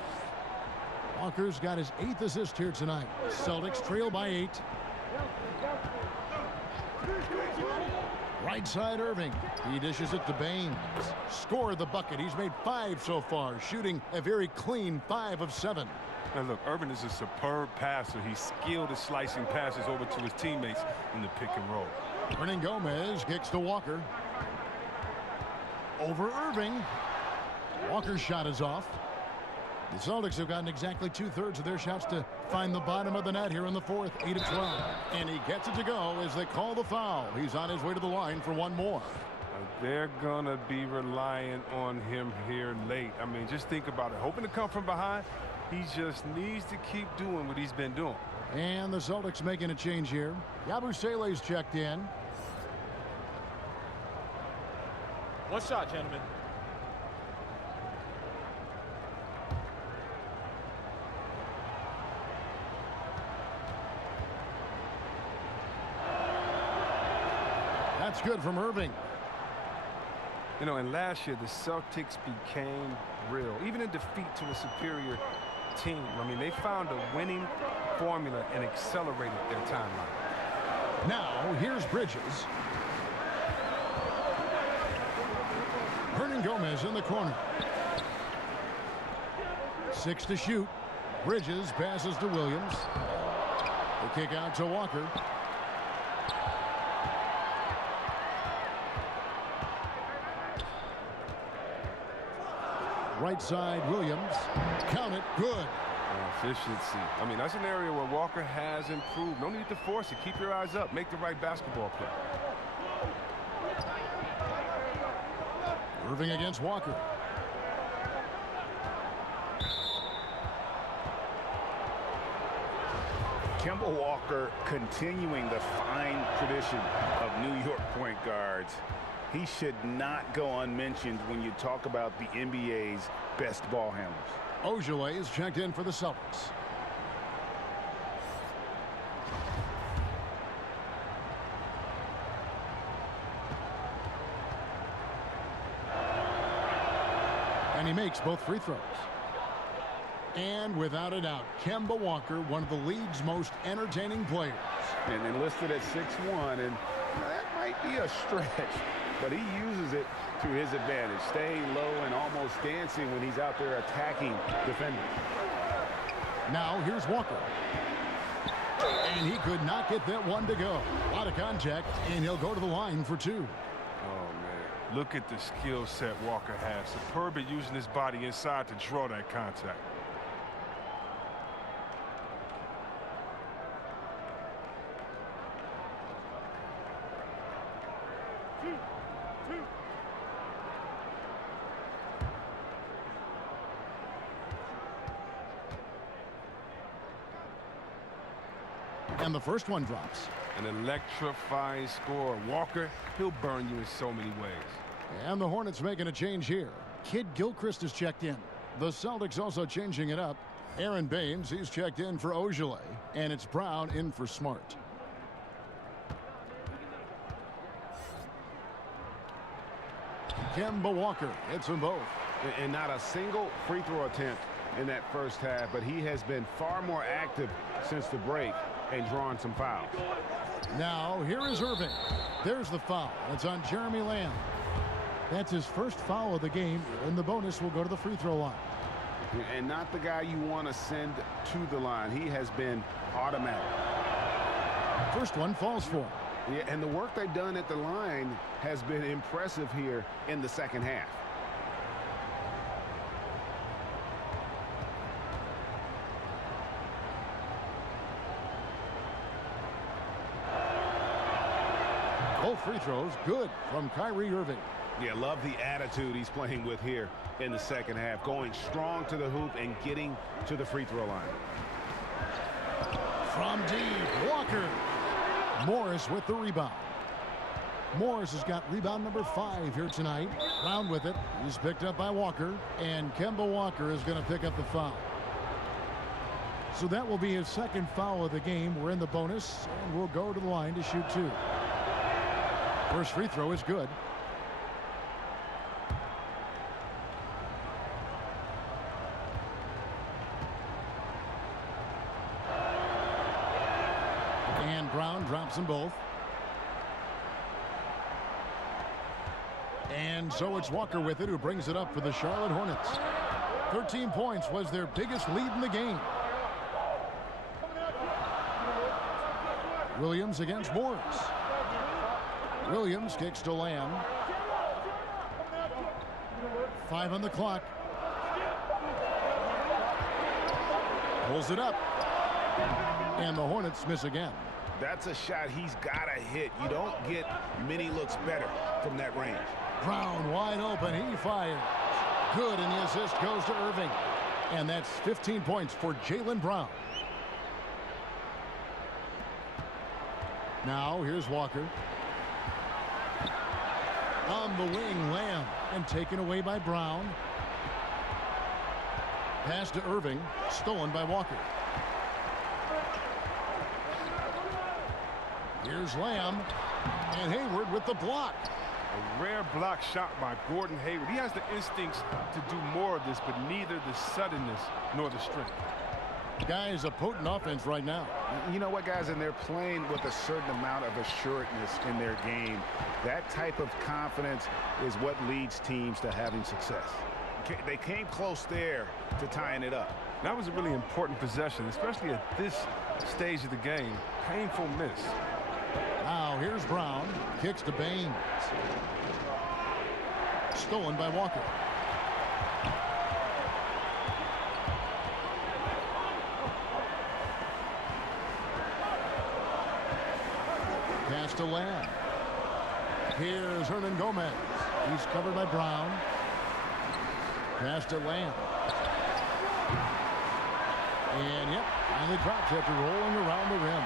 Walker's got his 8th assist here tonight. Celtics trail by 8. Right side Irving. He dishes it to Baines. Scored the bucket. He's made 5 so far, shooting a very clean 5 of 7. Now look, Irving is a superb passer. He's skilled at slicing passes over to his teammates in the pick and roll. Hernangomez kicks to Walker. Over Irving. Walker's shot is off. The Celtics have gotten exactly 2/3 of their shots to find the bottom of the net here in the 4th, 8 of 12. And he gets it to go as they call the foul. He's on his way to the line for one more. They're going to be relying on him here late. I mean, just think about it. Hoping to come from behind, he just needs to keep doing what he's been doing. And the Celtics making a change here. Yabusele's checked in. One shot, gentlemen. That's good from Irving. You know, and last year the Celtics became real, even in defeat to a superior team. I mean, they found a winning formula and accelerated their timeline. Now, here's Bridges. Hernangomez in the corner. 6 to shoot. Bridges passes to Williams. The kick out to Walker. Right side, Williams. Count it. Good. Efficiency. I mean, that's an area where Walker has improved. No need to force it. Keep your eyes up. Make the right basketball play. Irving against Walker. Kemba Walker continuing the fine tradition of New York point guards. He should not go unmentioned when you talk about the NBA's best ball handlers. Ogilvy is checked in for the Celtics. And he makes both free throws. And without a doubt, Kemba Walker, one of the league's most entertaining players. And enlisted at 6'1", and that might be a stretch, but he uses it to his advantage, staying low and almost dancing when he's out there attacking defenders. Now here's Walker. And he could not get that one to go. A lot of contact, and he'll go to the line for 2. Oh, man. Look at the skill set Walker has. Superb at using his body inside to draw that contact. And the first one drops. An electrifying score. Walker, he'll burn you in so many ways. And the Hornets making a change here. Kid Gilchrist is checked in. The Celtics also changing it up. Aaron Baines, he's checked in for Ogilvy. And it's Brown in for Smart. Kemba Walker hits them both. And not a single free throw attempt in that first half, but he has been far more active since the break and drawing some fouls. Now here is Irving. There's the foul. It's on Jeremy Lamb. That's his first foul of the game, and the bonus will go to the free throw line. And not the guy you want to send to the line. He has been automatic. First one falls for him. Yeah, and the work they've done at the line has been impressive here in the second half. Both free throws good from Kyrie Irving. Yeah, love the attitude he's playing with here in the second half. Going strong to the hoop and getting to the free throw line. From deep, Walker. Morris with the rebound. Morris has got rebound number 5 here tonight. Brown with it. He's picked up by Walker. And Kemba Walker is going to pick up the foul. So that will be his second foul of the game. We're in the bonus, and we'll go to the line to shoot 2. First free throw is good. And Brown drops them both. And so it's Walker with it, who brings it up for the Charlotte Hornets. 13 points was their biggest lead in the game. Williams against Morris. Williams kicks to Lamb. 5 on the clock. Pulls it up. And the Hornets miss again. That's a shot he's got to hit. You don't get many looks better from that range. Brown wide open. He fires. Good, and the assist goes to Irving. And that's 15 points for Jaylen Brown. Now here's Walker. On the wing, Lamb. And taken away by Brown. Pass to Irving. Stolen by Walker. Here's Lamb. And Hayward with the block. A rare block shot by Gordon Hayward. He has the instincts to do more of this, but neither the suddenness nor the strength. Guys, a potent offense right now. You know what, guys, and they're playing with a certain amount of assuredness in their game. That type of confidence is what leads teams to having success. They came close there to tying it up. That was a really important possession, especially at this stage of the game. Painful miss. Now here's Brown. Kicks to Baines. Stolen by Walker. Pass to Lamb. Here's Hernan Gomez. He's covered by Brown. Pass to Lamb. And yep, finally drops after rolling around the rim.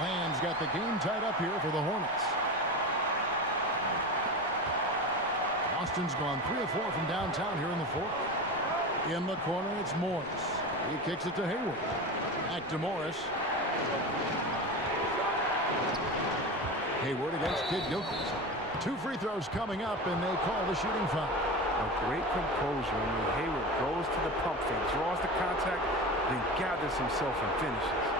Lamb's got the game tied up here for the Hornets. Austin's gone 3 of 4 from downtown here in the fourth. In the corner, it's Morris. He kicks it to Hayward. Back to Morris. Hayward against Kid Gilchrist. 2 free throws coming up, and they call the shooting foul. A great composure when Hayward goes to the pump fake, draws the contact, then gathers himself and finishes.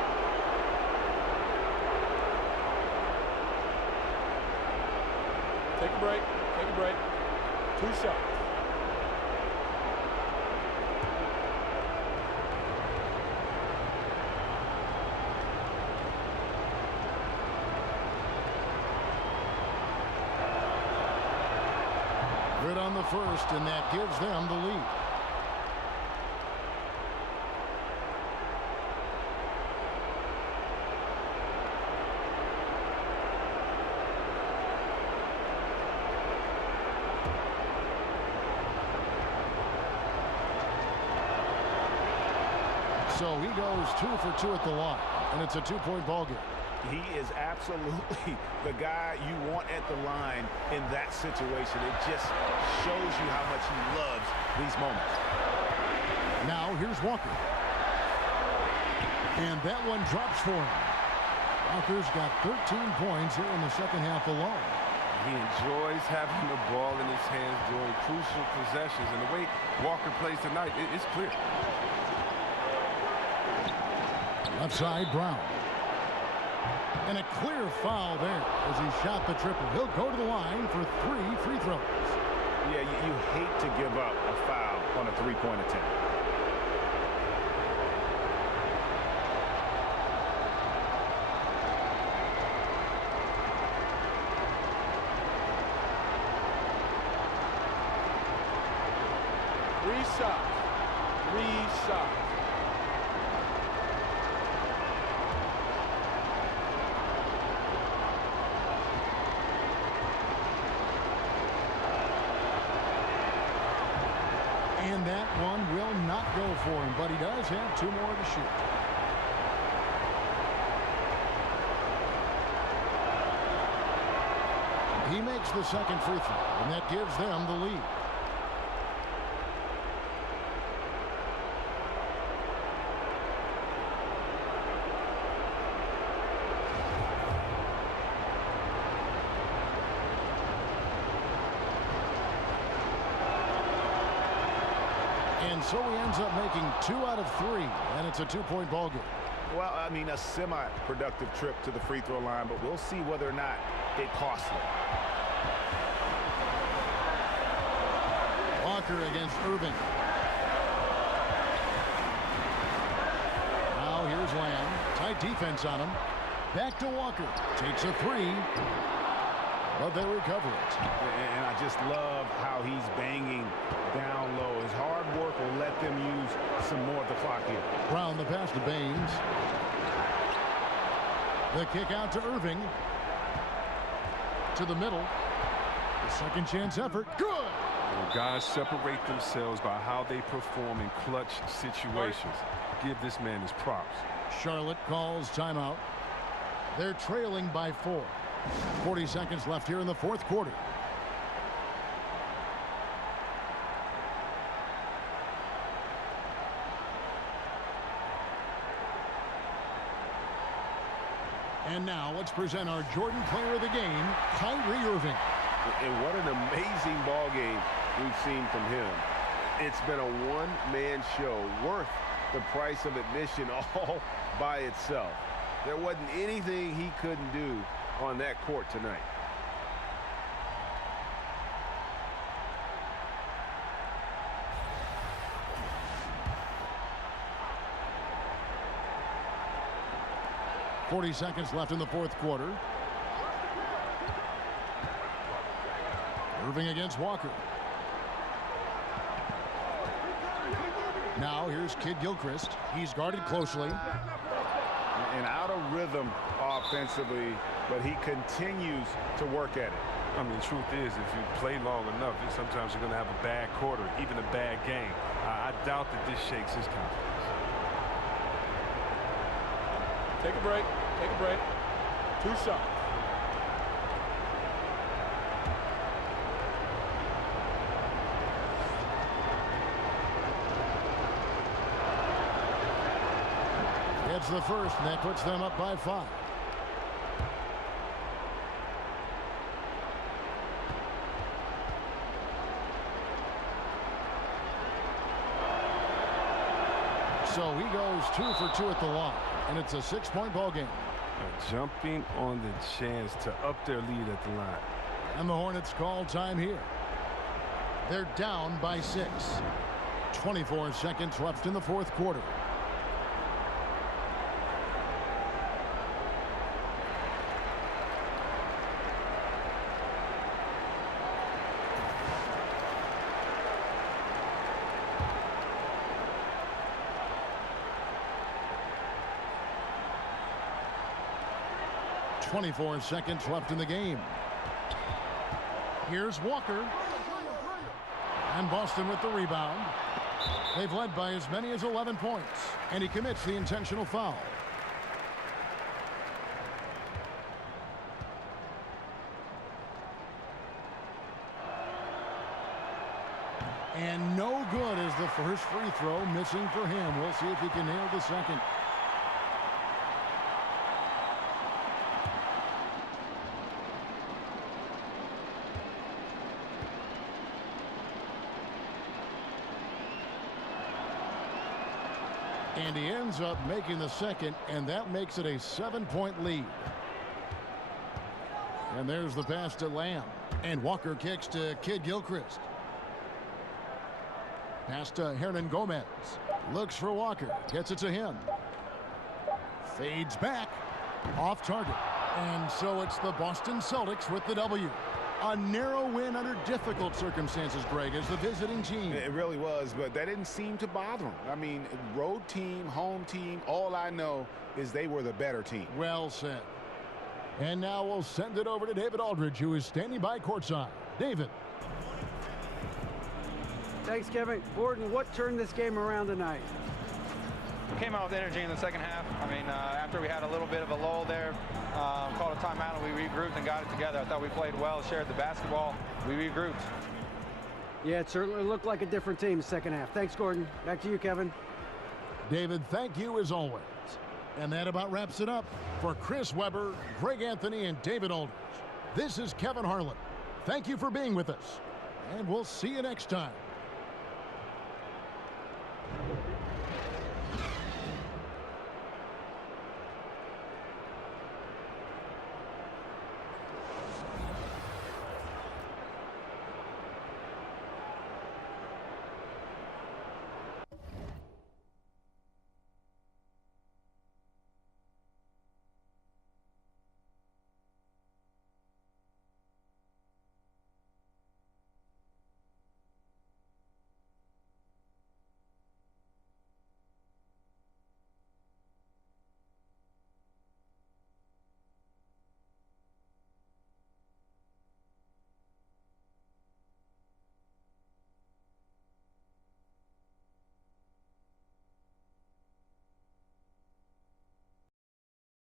Take a break. Take a break. 2 shots. Good on the first, and that gives them the lead. So he goes 2 for 2 at the line, and it's a 2-point ball game. He is absolutely the guy you want at the line in that situation. It just shows you how much he loves these moments. Now here's Walker. And that one drops for him. Walker's got 13 points here in the second half alone. He enjoys having the ball in his hands during crucial possessions. And the way Walker plays tonight, it's clear. Left side, Brown. And a clear foul there as he shot the triple. He'll go to the line for 3 free throws. Yeah, you hate to give up a foul on a 3-point attempt. Three shots. And that one will not go for him, but he does have 2 more to shoot. He makes the second free throw, and that gives them the lead. And so he ends up making 2 out of 3, and it's a 2-point ball game. Well, I mean, a semi-productive trip to the free throw line, but we'll see whether or not it costs them. Walker against Irving. Now here's Lamb. Tight defense on him. Back to Walker. Takes a 3. But they recover it. And I just love how he's banging down low. His hard work will let them use some more of the clock here. Brown the pass to Baines. The kick out to Irving. To the middle. The second chance effort. Good! Well, guys separate themselves by how they perform in clutch situations. Give this man his props. Charlotte calls timeout. They're trailing by 4. 40 seconds left here in the 4th quarter. And now let's present our Jordan Player of the Game, Kyrie Irving. And what an amazing ball game we've seen from him. It's been a one-man show worth the price of admission all by itself. There wasn't anything he couldn't do on that court tonight. .40 seconds left in the 4th quarter. Irving against Walker. Now here's Kid Gilchrist. He's guarded closely. And out of rhythm offensively, but he continues to work at it. I mean, the truth is, if you play long enough, sometimes you're going to have a bad quarter, even a bad game. I doubt that this shakes his confidence. Take a break. Take a break. 2 shots. It's the first, and that puts them up by 5. So he goes 2 for 2 at the line, and it's a 6-point ball game. Jumping on the chance to up their lead at the line. And the Hornets call time here. They're down by 6. 24 seconds left in the 4th quarter. .24 seconds left in the game. Here's Walker. And Boston with the rebound. They've led by as many as 11 points. And he commits the intentional foul. And no good as the first free throw missing for him. We'll see if he can nail the second. And he ends up making the second, and that makes it a 7-point lead. And there's the pass to Lamb. And Walker kicks to Kid Gilchrist. Pass to Hernan Gomez. Looks for Walker. Gets it to him. Fades back. Off target. And so it's the Boston Celtics with the W. A narrow win under difficult circumstances, Greg, as the visiting team. It really was, but that didn't seem to bother him. I mean, road team, home team, all I know is they were the better team. Well said. And now we'll send it over to David Aldridge, who is standing by courtside. David. Thanks, Kevin. Gordon, what turned this game around tonight? We came out with energy in the second half. I mean, after we had a little bit of a lull there, called a timeout and we regrouped and got it together. I thought we played well, shared the basketball. We regrouped. Yeah, it certainly looked like a different team the second half. Thanks, Gordon. Back to you, Kevin. David, thank you as always. And that about wraps it up. For Chris Webber, Greg Anthony, and David Aldridge, this is Kevin Harlan. Thank you for being with us, and we'll see you next time.